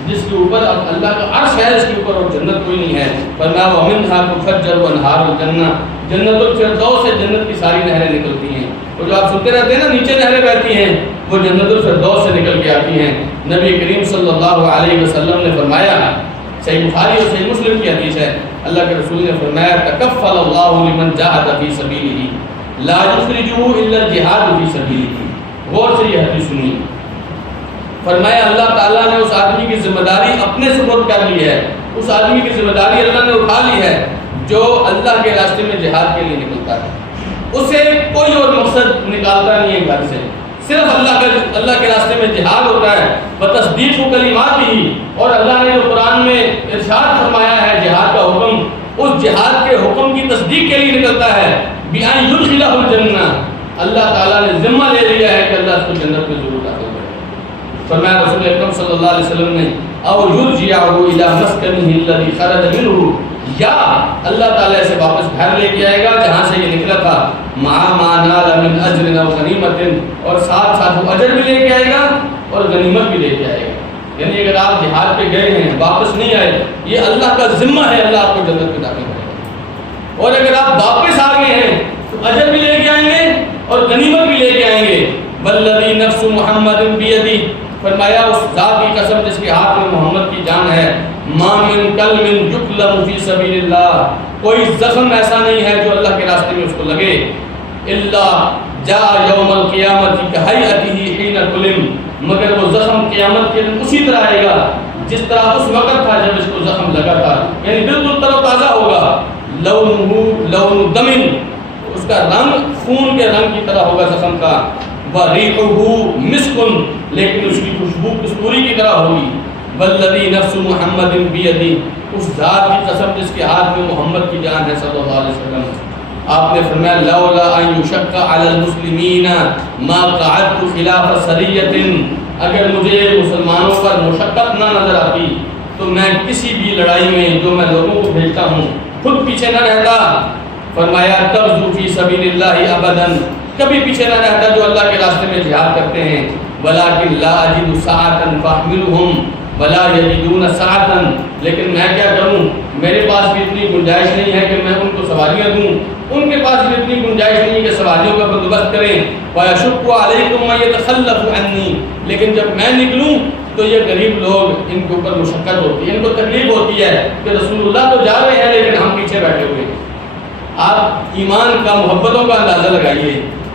جس کے اوپر اللہ کا عرش ہے، اس کے اوپر اور جنت کوئی نہیں ہے۔ فرمایا وَمِنْهَا تُفَجَّرُ أَنْهَارُ الْجَنَّةِ، جنت الفردوس سے جنت کی ساری نہریں نکلتی ہیں، وہ جو آپ سنتے رہتے ہیں نا نیچے نہریں بہتی ہیں، وہ جنت الفردوس سے نکل کے آتی ہیں۔ نبی کریم صلی اللہ علیہ وسلم نے فرمایا، صحیح بخاری اور صحیح مسلم کی حدیث ہے، اللہ کے رسول نے فرمایا تکفل اللہ لمن جاہد فی سبیلہ لا یخرجہ الا الجہاد فی سبیلہ۔ غور سے یہ حدیث سنیے، فرمایا اللہ تعالیٰ نے اس آدمی کی ذمہ داری اپنے سپرد کر لی ہے، اس آدمی کی ذمہ داری اللہ نے اٹھا لی ہے جو اللہ کے راستے میں جہاد کے لیے نکلتا ہے۔ اسے کوئی اور مقصد نکالتا نہیں ہے گھر سے، صرف اللہ کے راستے میں جہاد ہوتا ہے۔ بتصدیق کلمات ہی، اور اللہ نے جو قرآن میں ارشاد فرمایا ہے جہاد کا حکم، اس جہاد کے حکم کی تصدیق کے لیے نکلتا ہے۔ بِأَن يُدْخِلَهُ الْجَنَّةَ، اللہ تعالیٰ نے ذمہ لے لیا ہے کہ اللہ اس کو جنت میں ضرور داخل کرے۔ فرمایا رسول اکرم صلی اللہ علیہ وسلم نے او یرجعه الى مسکنه الذي خرج منه، یا اللہ تعالیٰ اسے واپس گھر لے کے آئے گا جہاں سے یہ نکلا تھا، مع ما نال من اجر او غنیمت، اور ساتھ ساتھ وہ اجر بھی لے کے آئے گا اور غنیمت بھی لے کے آئے گا۔ یعنی اگر آپ جہاد پہ گئے ہیں واپس نہیں آئے، یہ اللہ کا ذمہ ہے، اللہ آپ کو جنت میں داخل کرے گا۔ اور اگر آپ واپس آ گئے ہیں تو اجر بھی لے کے آئیں گے اور غنیمت بھی لے کے آئیں گے۔ والذی نفس محمد بیدی، فرمایا اس ذات کی قسم جس کے ہاتھ میں محمد کی جان ہے، ما من کلم یکلم فی سبیل اللہ، کوئی زخم ایسا نہیں ہے جو اللہ کے راستے میں اس کو لگے، الا جاء یوم القیامت کہیئتہ حین کلم، مگر وہ زخم قیامت کے دن اسی طرح آئے گا جس طرح اس وقت تھا جب اس کو زخم لگا تھا، یعنی بالکل تر و تازہ ہوگا۔ لونہ لون دم، اس کا رنگ خون کے رنگ کی طرح ہوگا زخم کا۔ وَرِيحُهُ مِسْكٌ، لیکن اس کی خوشبو کستوری کی طرح ہوگی۔ وَالَّذِي نَفْسُ مُحَمَّدٍ بِيَدِهِ، اس ذات کی قسم جس کے ہاتھ میں محمد کی جان ہے صلی اللہ علیہ وسلم۔ آپ نے فرمایا لولا ان یشق علی المسلمین ما قعدت خلاف سریۃ، اگر مجھے مسلمانوں پر مشقت نہ نظر آتی تو میں کسی بھی لڑائی میں جو میں لوگوں کو بھیجتا ہوں خود پیچھے نہ رہتا۔ فرمایا تغزو فی سبیل اللہ ابدا، کبھی پیچھے نہ رہتا جو اللہ کے راستے میں جہاد کرتے ہیں۔ ولکن لا اجد ساعۃ فاحملهم ولا یجدون ساعۃ، لیکن میں کیا کروں، میرے پاس بھی اتنی گنجائش نہیں ہے کہ میں ان کو سواریاں دوں، ان کے پاس بھی اتنی گنجائش نہیں کہ سواریوں کا بندوبست کریں۔ وَيَشُقُّ عَلَيْكُمْ مَن يَتَخَلَّفُ عَنِّي، لیکن جب میں نکلوں تو یہ غریب لوگ ان کے اوپر مشقت ہوتی ہے، ان کو تکلیف ہوتی ہے کہ رسول اللہ تو جا رہے ہیں لیکن ہم پیچھے بیٹھے ہوئے ہیں۔ آپ ایمان کا، محبتوں کا اندازہ لگائیے۔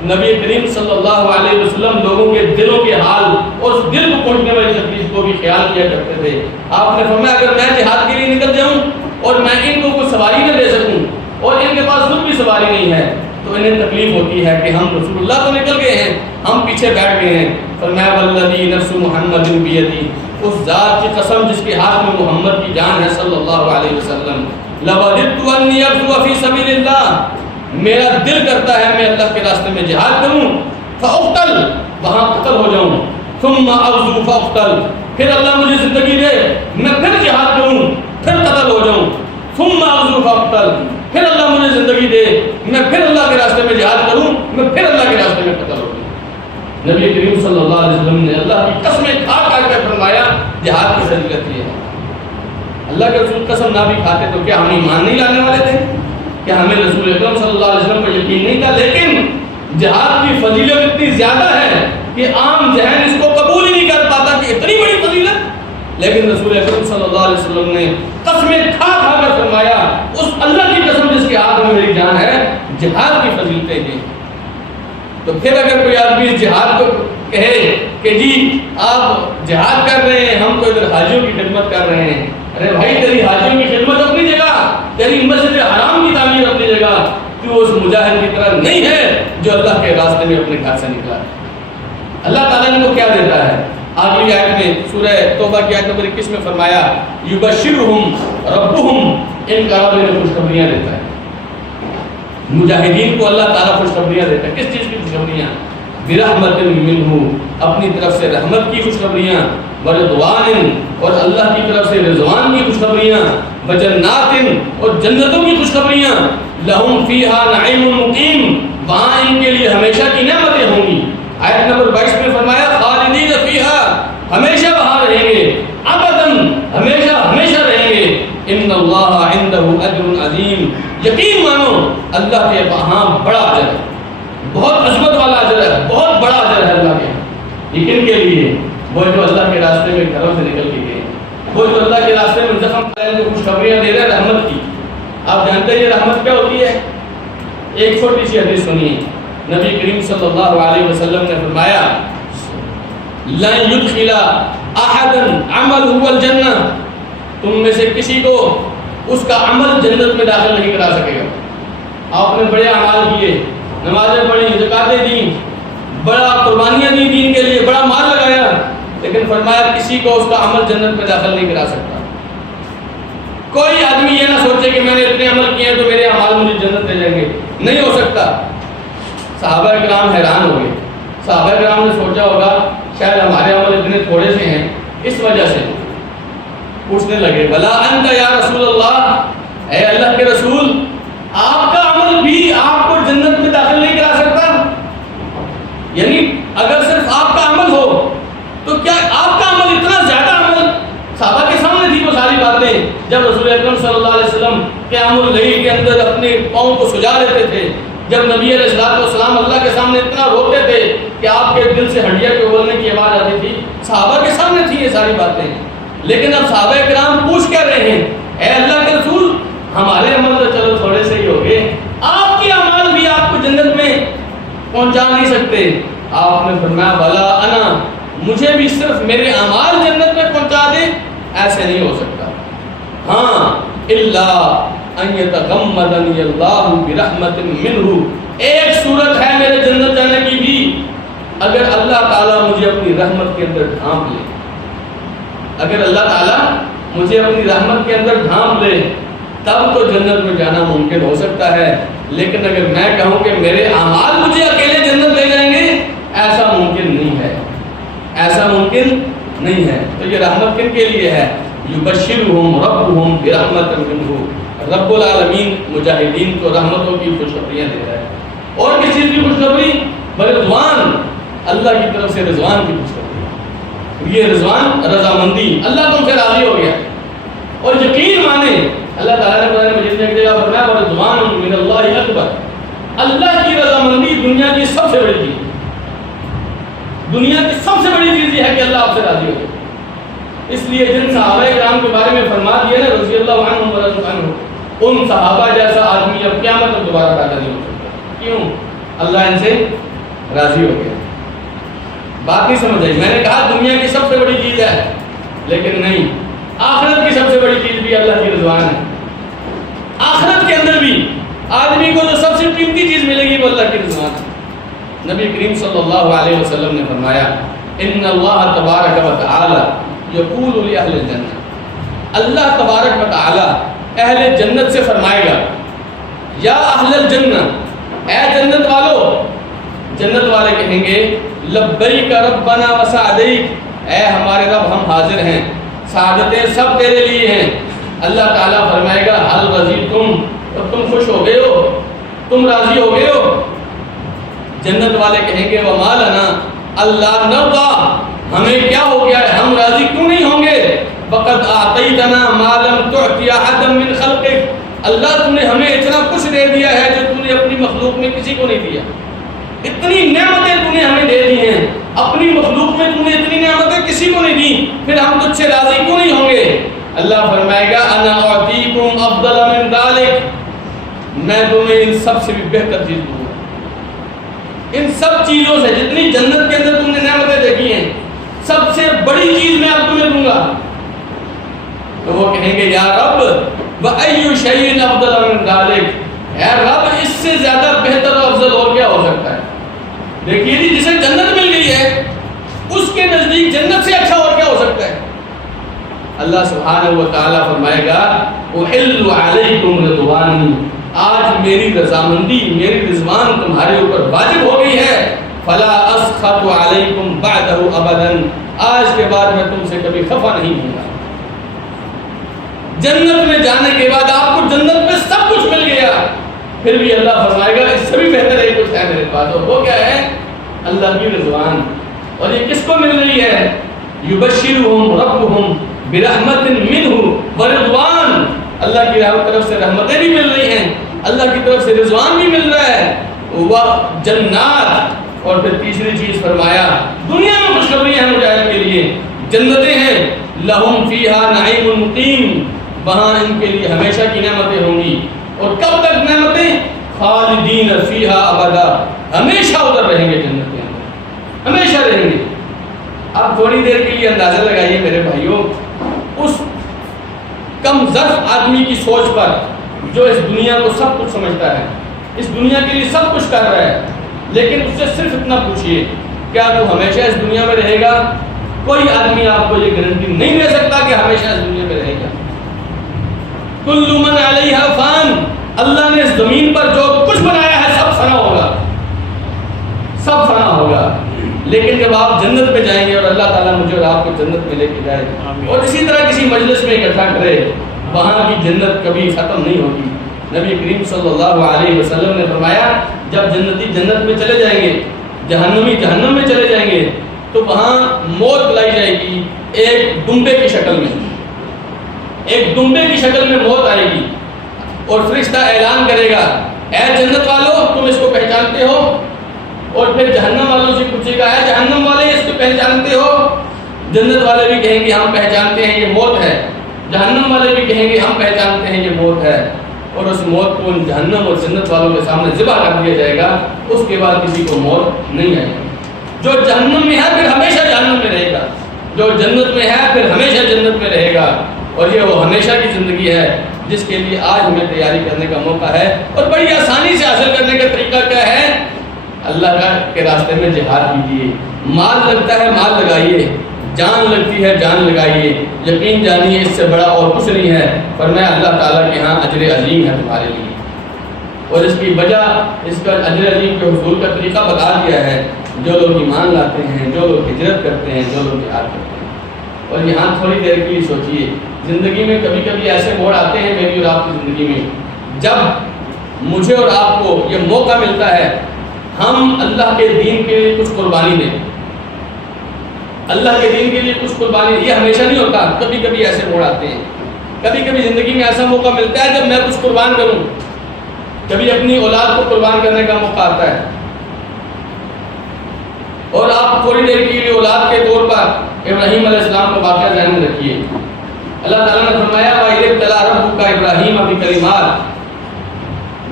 نبی کریم صلی اللہ علیہ وسلم لوگوں کے دلوں کے حال اور اس دل کو پہنچنے والی تکلیف کو بھی خیال کیا کرتے تھے۔ آپ نے فرمایا اگر میں جہاد کے لیے نکل جاؤں اور میں ان کو کوئی سواری نہ دے سکوں اور ان کے پاس خود بھی سواری نہیں ہے تو انہیں تکلیف ہوتی ہے کہ ہم رسول اللہ تو نکل گئے ہیں، ہم پیچھے بیٹھ گئے ہیں۔ فرمایا والذی نفس محمد بیدی، اس ذات کی قسم جس کے ہاتھ میں محمد کی جان ہے صلی اللہ علیہ وسلم، لوددت انی اغزو فی سبیل اللہ، میرا دل کرتا ہے میں اللہ کے راستے میں جہاد کروں، فاقتل، وہاں قتل ہو جاؤں، ثم اغزو فاقتل، پھر اللہ مجھے زندگی دے میں پھر جہاد کروں، پھر قتل ہو جاؤں، ثم اغزو فاقتل، پھر اللہ مجھے زندگی دے، میں پھر اللہ کے راستے میں جہاد کروں، میں پھر اللہ کے راستے میں قتل ہوں۔ نبی کریم صلی اللہ علیہ وسلم نے اللہ کی قسمیں کھا کھا کر فرمایا جہاد کی فضیلت یہ ہے۔ اللہ کے رسول قسم نہ بھی کھاتے تو کیا ہم ایمان نہیں لانے والے تھے؟ کیا ہمیں رسول اکرم صلی اللہ علیہ وسلم پر یقین نہیں تھا؟ لیکن جہاد کی فضیلت اتنی زیادہ ہے کہ عام ذہن اس کو قبول ہی نہیں کر پاتا کہ اتنی بڑی فضیلت، لیکن رسول اکرم صلی اللہ علیہ وسلم نے قسمیں کھا کھا کر فرمایا اس اللہ کی قسم جس کے ہاتھ میں میری جان ہے، جہاد کی فضیلتیں یہ۔ تو پھر اگر کوئی آدمی اس جہاد کو کہے کہ جی آپ جہاد کر رہے ہیں، ہم تو ادھر حاجیوں کی خدمت کر رہے ہیں، ارے بھائی تیری حاجیوں کی خدمت اپنی جگہ، تیری مسجد حرام کی تعمیر اپنی جگہ، تو اس مجاہد کی طرح نہیں ہے جو اللہ کے راستے میں اپنے گھر سے نکلا ہے۔ اللہ تعالیٰ نے کو کیا دیتا ہے؟ آخری آیت میں سورہ توبہ کی آیت نمبر 21 میں فرمایا یبشرہم ربہم، ان کا رب انہیں خوشخبریاں دیتا ہے۔ مجاہدین کو اللہ تعالیٰ خوشخبریاں دیتا ہے۔ کس چیز کی خوشخبریاں؟ برحمت منہ، اپنی طرف سے رحمت کی خوشخبریاں، ورضوان، اور اللہ کی طرف سے رضوان کی خوشخبریاں، وجنات، اور جنتوں کی خوشخبریاں، لہم فیہا نعیم مقیم، وہاں ان کے لیے ہمیشہ کی نعمتیں ہوں گی۔ آیت نمبر 22 میں فرمایا خالدین فیہا، ہمیشہ وہاں رہیں گے، ابداً، ہمیشہ ہمیشہ رہیں گے۔ ان اللہ عندہ اجر عظیم، یقین مانو اللہ کے وہاں بڑا اجر ہے، بہت عظمت والا اجر ہے، بہت بڑا اجر ہے اللہ کے۔ یہ کن کے لیے؟ وہ جو اللہ کے راستے میں گھروں سے نکل کے گئے، وہ جو اللہ کے راستے میں زخم پہلے کو خوشخبریاں دے رہے ہیں رحمت کی۔ آپ جانتے ہیں یہ رحمت کیا ہوتی ہے؟ ایک چھوٹی سی حدیث سنیے، نبی کریم صلی اللہ علیہ وسلم نے فرمایا لن يدخل احدا عمله الجنہ، تم میں سے کسی کو اس کا عمل جنت میں داخل نہیں کرا سکے گا۔ آپ نے بڑے اعمال کیے، نمازیں پڑھی، زکاتیں دیں، بڑا قربانیاں دی دین کے لیے، بڑا مال لگایا، لیکن فرمایا کسی کو اس کا عمل جنت میں داخل نہیں کرا سکتا۔ کوئی آدمی یہ نہ سوچے کہ میں نے اتنے عمل کیے تو میرے اعمال مجھے جنت لے جائیں گے، نہیں ہو سکتا۔ صحابہ کرام حیران ہو گئے، صحابہ کرام نے سوچا ہوگا شاید ہمارے عمل اتنے تھوڑے سے ہیں اس وجہ سے، پوچھنے لگے بلا انت یا رسول اللہ، اے اللہ کے رسول آپ کا عمل بھی آپ کو جنت میں داخل نہیں کرا سکتا؟ یعنی اگر صرف آپ کا عمل ہو تو کیا آپ کا عمل اتنا زیادہ عمل؟ صحابہ کے سامنے تھی وہ ساری باتیں، جب رسول اکرم صلی اللہ علیہ وسلم قیام اللیل کے اندر اپنے پاؤں کو سجا لیتے تھے، جب نبی علیہ السلام اللہ کے سامنے اتنا روتے تھے کہ آپ کے دل سے ہڈیاں کے اگلنے کی آواز آتی تھی، صحابہ کے سامنے تھی یہ ساری باتیں۔ لیکن اب صحابہ کرام پوچھ کر رہے ہیں اے اللہ کے رسول ہمارے عمل تو چلو تھوڑے سے ہی ہو گئے، آپ کے اعمال بھی آپ کو جنت میں پہنچا نہیں سکتے۔ آپ نے فرمایا ولا انا، مجھے بھی صرف میرے اعمال جنت میں پہنچا دے ایسے نہیں ہو سکتا۔ ہاں الا ان یتغمدنی اللہ برحمت منہ، ایک صورت ہے میرے جنت جانے کی بھی، اگر اللہ تعالیٰ مجھے اپنی رحمت کے اندر ڈھانپ لے، اگر اللہ تعالیٰ مجھے اپنی رحمت کے اندر ڈھانپ لے تب تو جنت میں جانا ممکن ہو سکتا ہے، لیکن اگر میں کہوں کہ میرے اعمال مجھے اکیلے جنت لے جائیں گے ایسا ممکن نہیں ہے، ایسا ممکن نہیں ہے۔ تو یہ رحمت کن کے لیے ہے؟ یبشرہم ربہم برحمت منہ، رب العالمین مجاہدین کو رحمتوں کی خوشخبریاں دے رہا ہے۔ اور کس چیز کی خوشخبری؟ برضوان، اللہ کی طرف سے رضوان کی خوشخبری۔ یہ رضوان رضامندی، اللہ تم سے راضی ہو گیا، اور یقین مانے اللہ تعالیٰ نے قرآن مجید میں ایک جگہ فرمایا ورضوان من اللہ اکبر، اللہ کی رضامندی دنیا کی سب سے بڑی چیز، دنیا کی سب سے بڑی چیز یہ ہے کہ اللہ آپ سے راضی ہو گیا۔ اس لیے جن صحابہ کرام کے بارے میں فرما دیا نا رضی اللہ عنہم ورضوا عنہ، ان صحابہ جیسا آدمی اب قیامت میں دوبارہ پیدا نہیں ہو سکتا۔ کیوں؟ اللہ ان سے راضی ہو گیا۔ بات نہیں سمجھ آئی؟ میں نے کہا دنیا کی سب سے بڑی چیز ہے، لیکن نہیں، آخرت کی سب سے بڑی چیز بھی اللہ کی رضوان ہے۔ آخرت کے اندر بھی آدمی کو جو سب سے قیمتی چیز ملے گی وہ اللہ کی رضوان ہے۔ نبی کریم صلی اللہ علیہ وسلم نے فرمایا ان اللہ تبارک و تعالی یقول لأہل الجنہ، اللہ تبارک و تعالی اہل جنت سے فرمائے گا یا اہل الجنہ، اے جنت والو، جنت والے کہیں گے لبیک ربنا و سعدیک، اے ہمارے رب ہم حاضر ہیں، سعادتیں سب تیرے لیے ہیں۔ اللہ تعالیٰ فرمائے گا حل رضیتم، اور تم خوش ہو گئے ہو، تم راضی ہو گئے ہو؟ جنت والے کہیں گے وما لنا الا نرضى، ہمیں کیا ہو گیا ہے، ہم راضی کیوں نہیں ہوں گے؟ وقد اعطیتنا ما لم تعطی احدا من خلقک، اللہ تم نے ہمیں اتنا کچھ دے دیا ہے جو تم نے اپنی مخلوق میں کسی کو نہیں دیا، اتنی نعمتیں تم نے ہمیں دے دی ہیں، اپنی مخلوق میں تم نے اتنی نعمتیں کسی کو نہیں دی، پھر ہم تجھ سے راضی کیوں نہیں ہوں گے؟ اللہ فرمائے گا انا اعطیکم افضل من ذلک، میں تمہیں ان سب سے بھی بہتر چیز دوں گا، ان سب چیزوں سے جتنی جنت کے اندر تم نے نعمتیں دیکھی ہیں سب سے بڑی چیز میں اب تمہیں دوں گا۔ تو وہ کہیں گے یا رب وَأَيُّ شَيْءٍ أَفْضَلَ مِنْ ذَلِكَ، اے رب اس سے زیادہ بہتر اور افضل اور کیا ہو سکتا ہے؟ دیکھیے جی، جسے جنت مل گئی ہے اس کے نزدیک جنت سے اچھا اور کیا ہو سکتا ہے؟ اللہ سبحانہ و تعالیٰ فرمائے گا اُحِلُّ عَلَيْكُمْ رِضْوَانِي، آج میری رضامندی، میری رضوان تمہارے اوپر واجب ہو گئی ہے، فَلَا أَسْخَطُ عَلَيْكُمْ بَعْدَهُ أَبَدًا، آج کے بعد میں تم سے کبھی خفا نہیں ہوں گا۔ جنت میں جانے کے بعد آپ کو جنت میں سب کچھ مل گیا، پھر بھی اللہ فرمائے گا اس سے بھی بہتر ہے کچھ ہے میرے پاس، اور وہ کیا ہے؟ اللہ کی رضوان۔ اور یہ کس کو مل رہی ہے؟ یبشرہم ربہم برحمت منہ ورضوان، اللہ کی طرف سے رحمتیں بھی مل رہی ہیں، اللہ کی طرف سے رضوان بھی مل رہا ہے، وہ جنات۔ اور پھر تیسری چیز فرمایا دنیا میں خوشخبری ہے مجاہد کے لیے، جنتیں ہیں، لہم فیہا نعیم مقیم، وہاں ان کے لیے ہمیشہ کی نعمتیں ہوں گی، اور کب تک نعمتیں؟ خالدین فیہا ابدا، ہمیشہ ادھر رہیں گے جنت کے اندر، ہمیشہ رہیں گے۔ اب تھوڑی دیر کے لیے اندازہ لگائیے میرے بھائیوں، اس کم ظرف آدمی کی سوچ پر جو اس دنیا کو سب کچھ سمجھتا ہے، اس دنیا کے لیے سب کچھ کر رہا ہے، لیکن اس سے صرف اتنا پوچھئے کیا تو ہمیشہ اس دنیا میں رہے گا؟ کوئی آدمی آپ کو یہ گارنٹی نہیں دے سکتا کہ ہمیشہ اس دنیا میں رہے گا۔ کل من علیہا فان، اللہ نے اس زمین پر جو کچھ بنایا ہے سب فنا ہوگا، سب فنا ہوگا، لیکن جب آپ جنت میں جائیں گے، اور اللہ تعالیٰ مجھے اور آپ کو جنت میں لے کے جائے اور اسی طرح کسی مجلس میں اکٹھا کرے، وہاں کی جنت کبھی ختم نہیں ہوگی۔ نبی کریم صلی اللہ علیہ وسلم نے فرمایا جب جنتی جنت میں چلے جائیں گے، جہنمی جہنم میں چلے جائیں گے، تو وہاں موت لائی جائے گی ایک دمبے کی شکل میں، ایک دمبے کی شکل میں موت آئے گی، اور فرشتہ اعلان کرے گا اے جنت والو تم اس کو پہچانتے ہو؟ اور پھر جہنم والوں سے پوچھے گا اے جہنم والے اس کو پہچانتے ہو؟ جنت والے بھی کہیں گے ہم پہچانتے ہیں یہ موت ہے، جہنم والے بھی کہیں گے ہم پہچانتے ہیں یہ موت ہے، اور اس موت کو ان جہنم اور جنت والوں کے سامنے ذبح کر دیا جائے گا، اس کے بعد کسی کو موت نہیں آئے گی۔ جو جہنم میں ہے پھر ہمیشہ جہنم میں رہے گا، جو جنت میں ہے پھر ہمیشہ جنت میں رہے گا، اور یہ وہ ہمیشہ کی زندگی ہے جس کے لیے آج ہمیں تیاری کرنے کا موقع ہے، اور بڑی آسانی سے حاصل کرنے کا طریقہ کیا ہے؟ اللہ کے راستے میں جہاد کیجیے، مال لگتا ہے مال لگائیے، جان لگتی ہے جان لگائیے، یقین جانیے اس سے بڑا اور کچھ نہیں ہے، فرمایا اللہ تعالیٰ کے ہاں اجر عظیم ہے تمہارے لیے، اور اس کی وجہ، اس کا اجر عظیم کے حصول کا طریقہ بتا دیا ہے۔ جو لوگ ایمان لاتے ہیں، جو لوگ ہجرت کرتے ہیں، جو لوگ جہاد کرتے ہیں۔ اور یہاں تھوڑی دیر کے لیے سوچئے، زندگی میں کبھی کبھی ایسے موڑ آتے ہیں میری اور آپ کی زندگی میں، جب مجھے اور آپ کو یہ موقع ملتا ہے ہم اللہ کے دین کے لیے کچھ قربانی دیں، اللہ کے دین کے لیے کچھ قربانی دیں۔ یہ ہمیشہ نہیں ہوتا، کبھی کبھی ایسے موڑ آتے ہیں، کبھی کبھی زندگی میں ایسا موقع ملتا ہے جب میں کچھ قربان کروں، کبھی اپنی اولاد کو قربان کرنے کا موقع آتا ہے، اور آپ تھوڑی دیر کے لیے اولاد کے طور پر ابراہیم علیہ السلام کو واقعہ ذہن میں رکھیے۔ اللہ تعالیٰ نے فرمایا وَإِذِ ابْتَلَىٰ رَبُّكَ إِبْرَاهِيمَ بِكَلِمَاتٍ،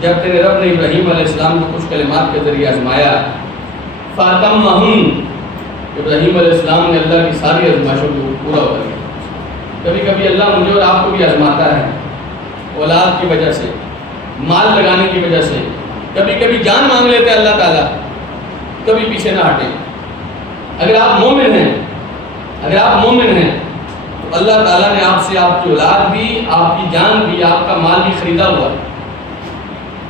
جب تیرے رب نے ابراہیم علیہ السلام کو کچھ کلمات کے ذریعے آزمایا، فَأَتَمَّهُنَّ، ابراہیم علیہ السلام نے اللہ کی ساری آزمائشوں کو پورا کر دیا۔ کبھی کبھی اللہ مجھے اور آپ کو بھی آزماتا ہے، اولاد کی وجہ سے، مال لگانے کی وجہ سے، کبھی کبھی جان مانگ لیتے ہیں اللہ تعالیٰ، کبھی پیچھے نہ ہٹیں۔ اگر آپ مومن ہیں، اگر آپ مومن ہیں تو اللہ تعالیٰ نے آپ سے آپ کی اولاد بھی، آپ کی جان بھی، آپ کا مال بھی خریدا ہوا۔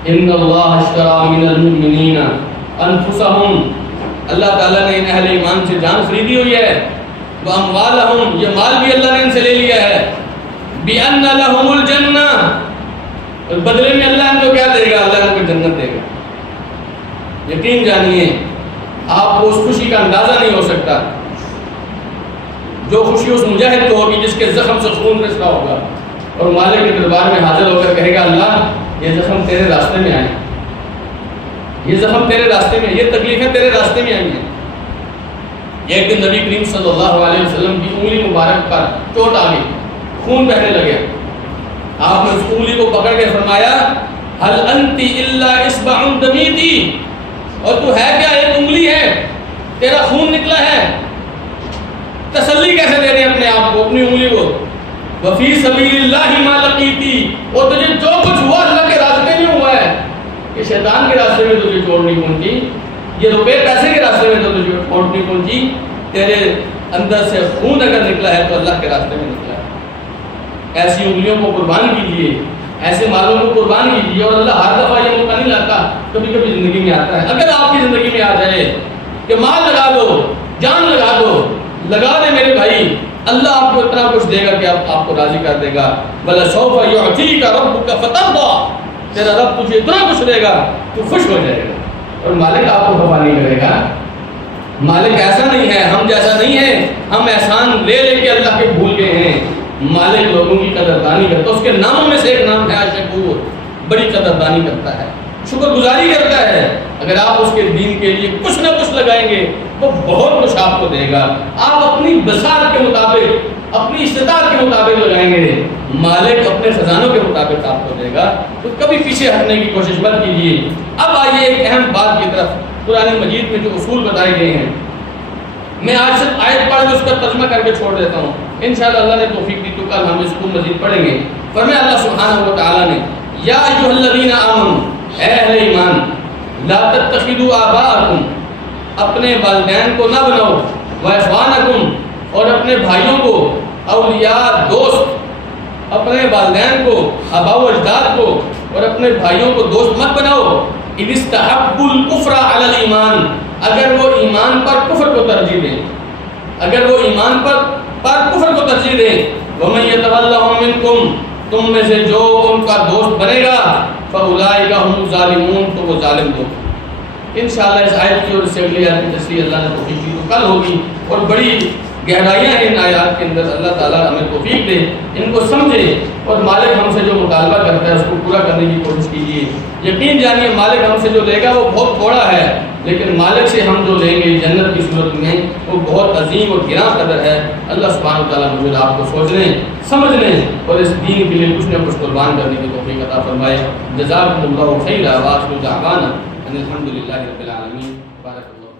ان اللہ اشتری من المؤمنین انفسهم، اللہ تعالیٰ نے ان اہل ایمان سے جان خریدی ہوئی ہے، واموالہم، یہ مال بھی اللہ نے ان سے لے لیا ہے، بان لہم الجنہ، بدلے میں اللہ دے گا، اللہ ان کو جنت دے گا۔ یقین جانیے آپ کو اس خوشی کا اندازہ نہیں ہو سکتا جو خوشی اس مجاہد کو ہوگی جس کے زخم سے خون رستا ہوگا اور مالک کے دربار میں حاضر ہو کر کہے گا اللہ یہ زخم تیرے راستے میں آئے، یہ زخم تیرے راستے میں، یہ تکلیفیں تیرے راستے میں آئی ہیں۔ ایک دن نبی کریم صلی اللہ علیہ وسلم کی انگلی مبارک پر چوٹ آ گئی، خون بہنے لگے۔ آپ نے اس انگلی کو پکڑ کے فرمایا ہل انت الا اصبع دمیتی، اور تو ہے کیا، ایک انگلی ہے، تیرا خون نکلا ہے۔ تسلی کیسے دے رہے اپنے آپ کو، اپنی انگلی کو؟ وفی سبیل اللہ ما لقیتی، اور تجھے جو کچھ ہوا اللہ کے راستے میں ہوا ہے۔ یہ شیطان کے راستے میں تجھے چوٹ نہیں پہنچی، یہ روپے پیسے کے راستے میں تو تجھے چوٹ نہیں پہنچی، تیرے اندر سے خون اگر نکلا ہے تو اللہ کے راستے میں نکلا ہے۔ ایسی انگلیوں کو قربان کیجیے، ایسے مالوں کو قربان کیجیے، اور اللہ ہر دفعہ یہ موقع نہیں لاتا، کبھی کبھی زندگی میں آتا ہے۔ اگر آپ کی زندگی میں آ جائے کہ مال لگا دو، جان لگا دو، لگا دے میرے بھائی، اللہ آپ کو اتنا کچھ دے گا کہ آپ کو راضی کر دے گا۔ وَلَسَوْفَ يُعْطِيكَ رَبُّكَ فَتَرْضَىٰ، تیرا رب تجھے اتنا کچھ دے گا تو خوش ہو جائے گا، اور مالک آپ کو خفا نہیں کرے گا۔ مالک ایسا نہیں ہے، ہم جیسا نہیں ہے، ہم احسان لے لے کے اللہ کے بھول گئے ہیں۔ مالک لوگوں کی قدردانی کرتا ہے، اس کے ناموں میں سے ایک نام ہے الشکور، بڑی قدردانی کرتا ہے، شکر گزاری کرتا ہے۔ اگر آپ اس کے دین کے لیے کچھ نہ کچھ لگائیں گے وہ بہت کچھ آپ کو دے گا۔ آپ اپنی بساط کے مطابق، اپنی استطاعت کے مطابق لگائیں گے، مالک اپنے خزانوں کے مطابق آپ کو دے گا۔ تو کبھی پیچھے ہٹنے کی کوشش مت کیجیے۔ اب آئیے ایک اہم بات کی طرف، قرآن مجید میں جو اصول بتائے گئے ہیں، میں آج صرف آیت پڑھ کے اس کا ترجمہ کر کے چھوڑ دیتا ہوں، انشاءاللہ اللہ نے توفیق دی تو کل ہم اس کو مزید پڑھیں گے۔ فرمایا اللہ سبحانہ و تعالیٰ نے یا ایھا الذین آمنوا، اے اہل ایمان، لا تتخذوا آباءکم، اپنے والدین کو نہ بناؤ، واخوانکم، اور اپنے بھائیوں کو، اولیاء دوست، اپنے والدین کو، آباء و اجداد کو اور اپنے بھائیوں کو دوست مت بناؤ۔ اذ استحبوا الکفر علی الایمان، اگر وہ ایمان پر کفر کو ترجیح دیں، اگر وہ ایمان پر کفر کو ترجیح دیں۔ ومن یتولہم منکم، تم میں سے جو ان کا دوست بنے گا، فاولئک ھم الظالمون، تو وہ ظالم لوگ۔ انشاءاللہ اس آیت کی اور اس سے اگلی آیت کی تفسیر اللہ نے توفیق دی تو کل ہوگی، اور بڑی گہرائیاں ہیں ان آیات کے اندر، اللہ تعالیٰ ہمیں توفیق دے، ان کو سمجھیں، اور مالک ہم سے جو مطالبہ کرتا ہے اس کو پورا کرنے کی کوشش کیجیے۔ یقین جانیے مالک ہم سے جو لے گا وہ بہت تھوڑا ہے، لیکن مالک سے ہم جو لیں گے جنت کی صورت میں وہ بہت عظیم اور گراں قدر ہے۔ اللہ سبحانہ وتعالیٰ مجھے آپ کو سوچنے، سمجھنے اور اس دین کے لیے کچھ نہ کچھ قربان کرنے کی توفیق عطا فرمائے۔ جزاکم اللہ خیرا، وآخر دعوانا ان الحمد للہ رب العالمین۔ بارک اللہ۔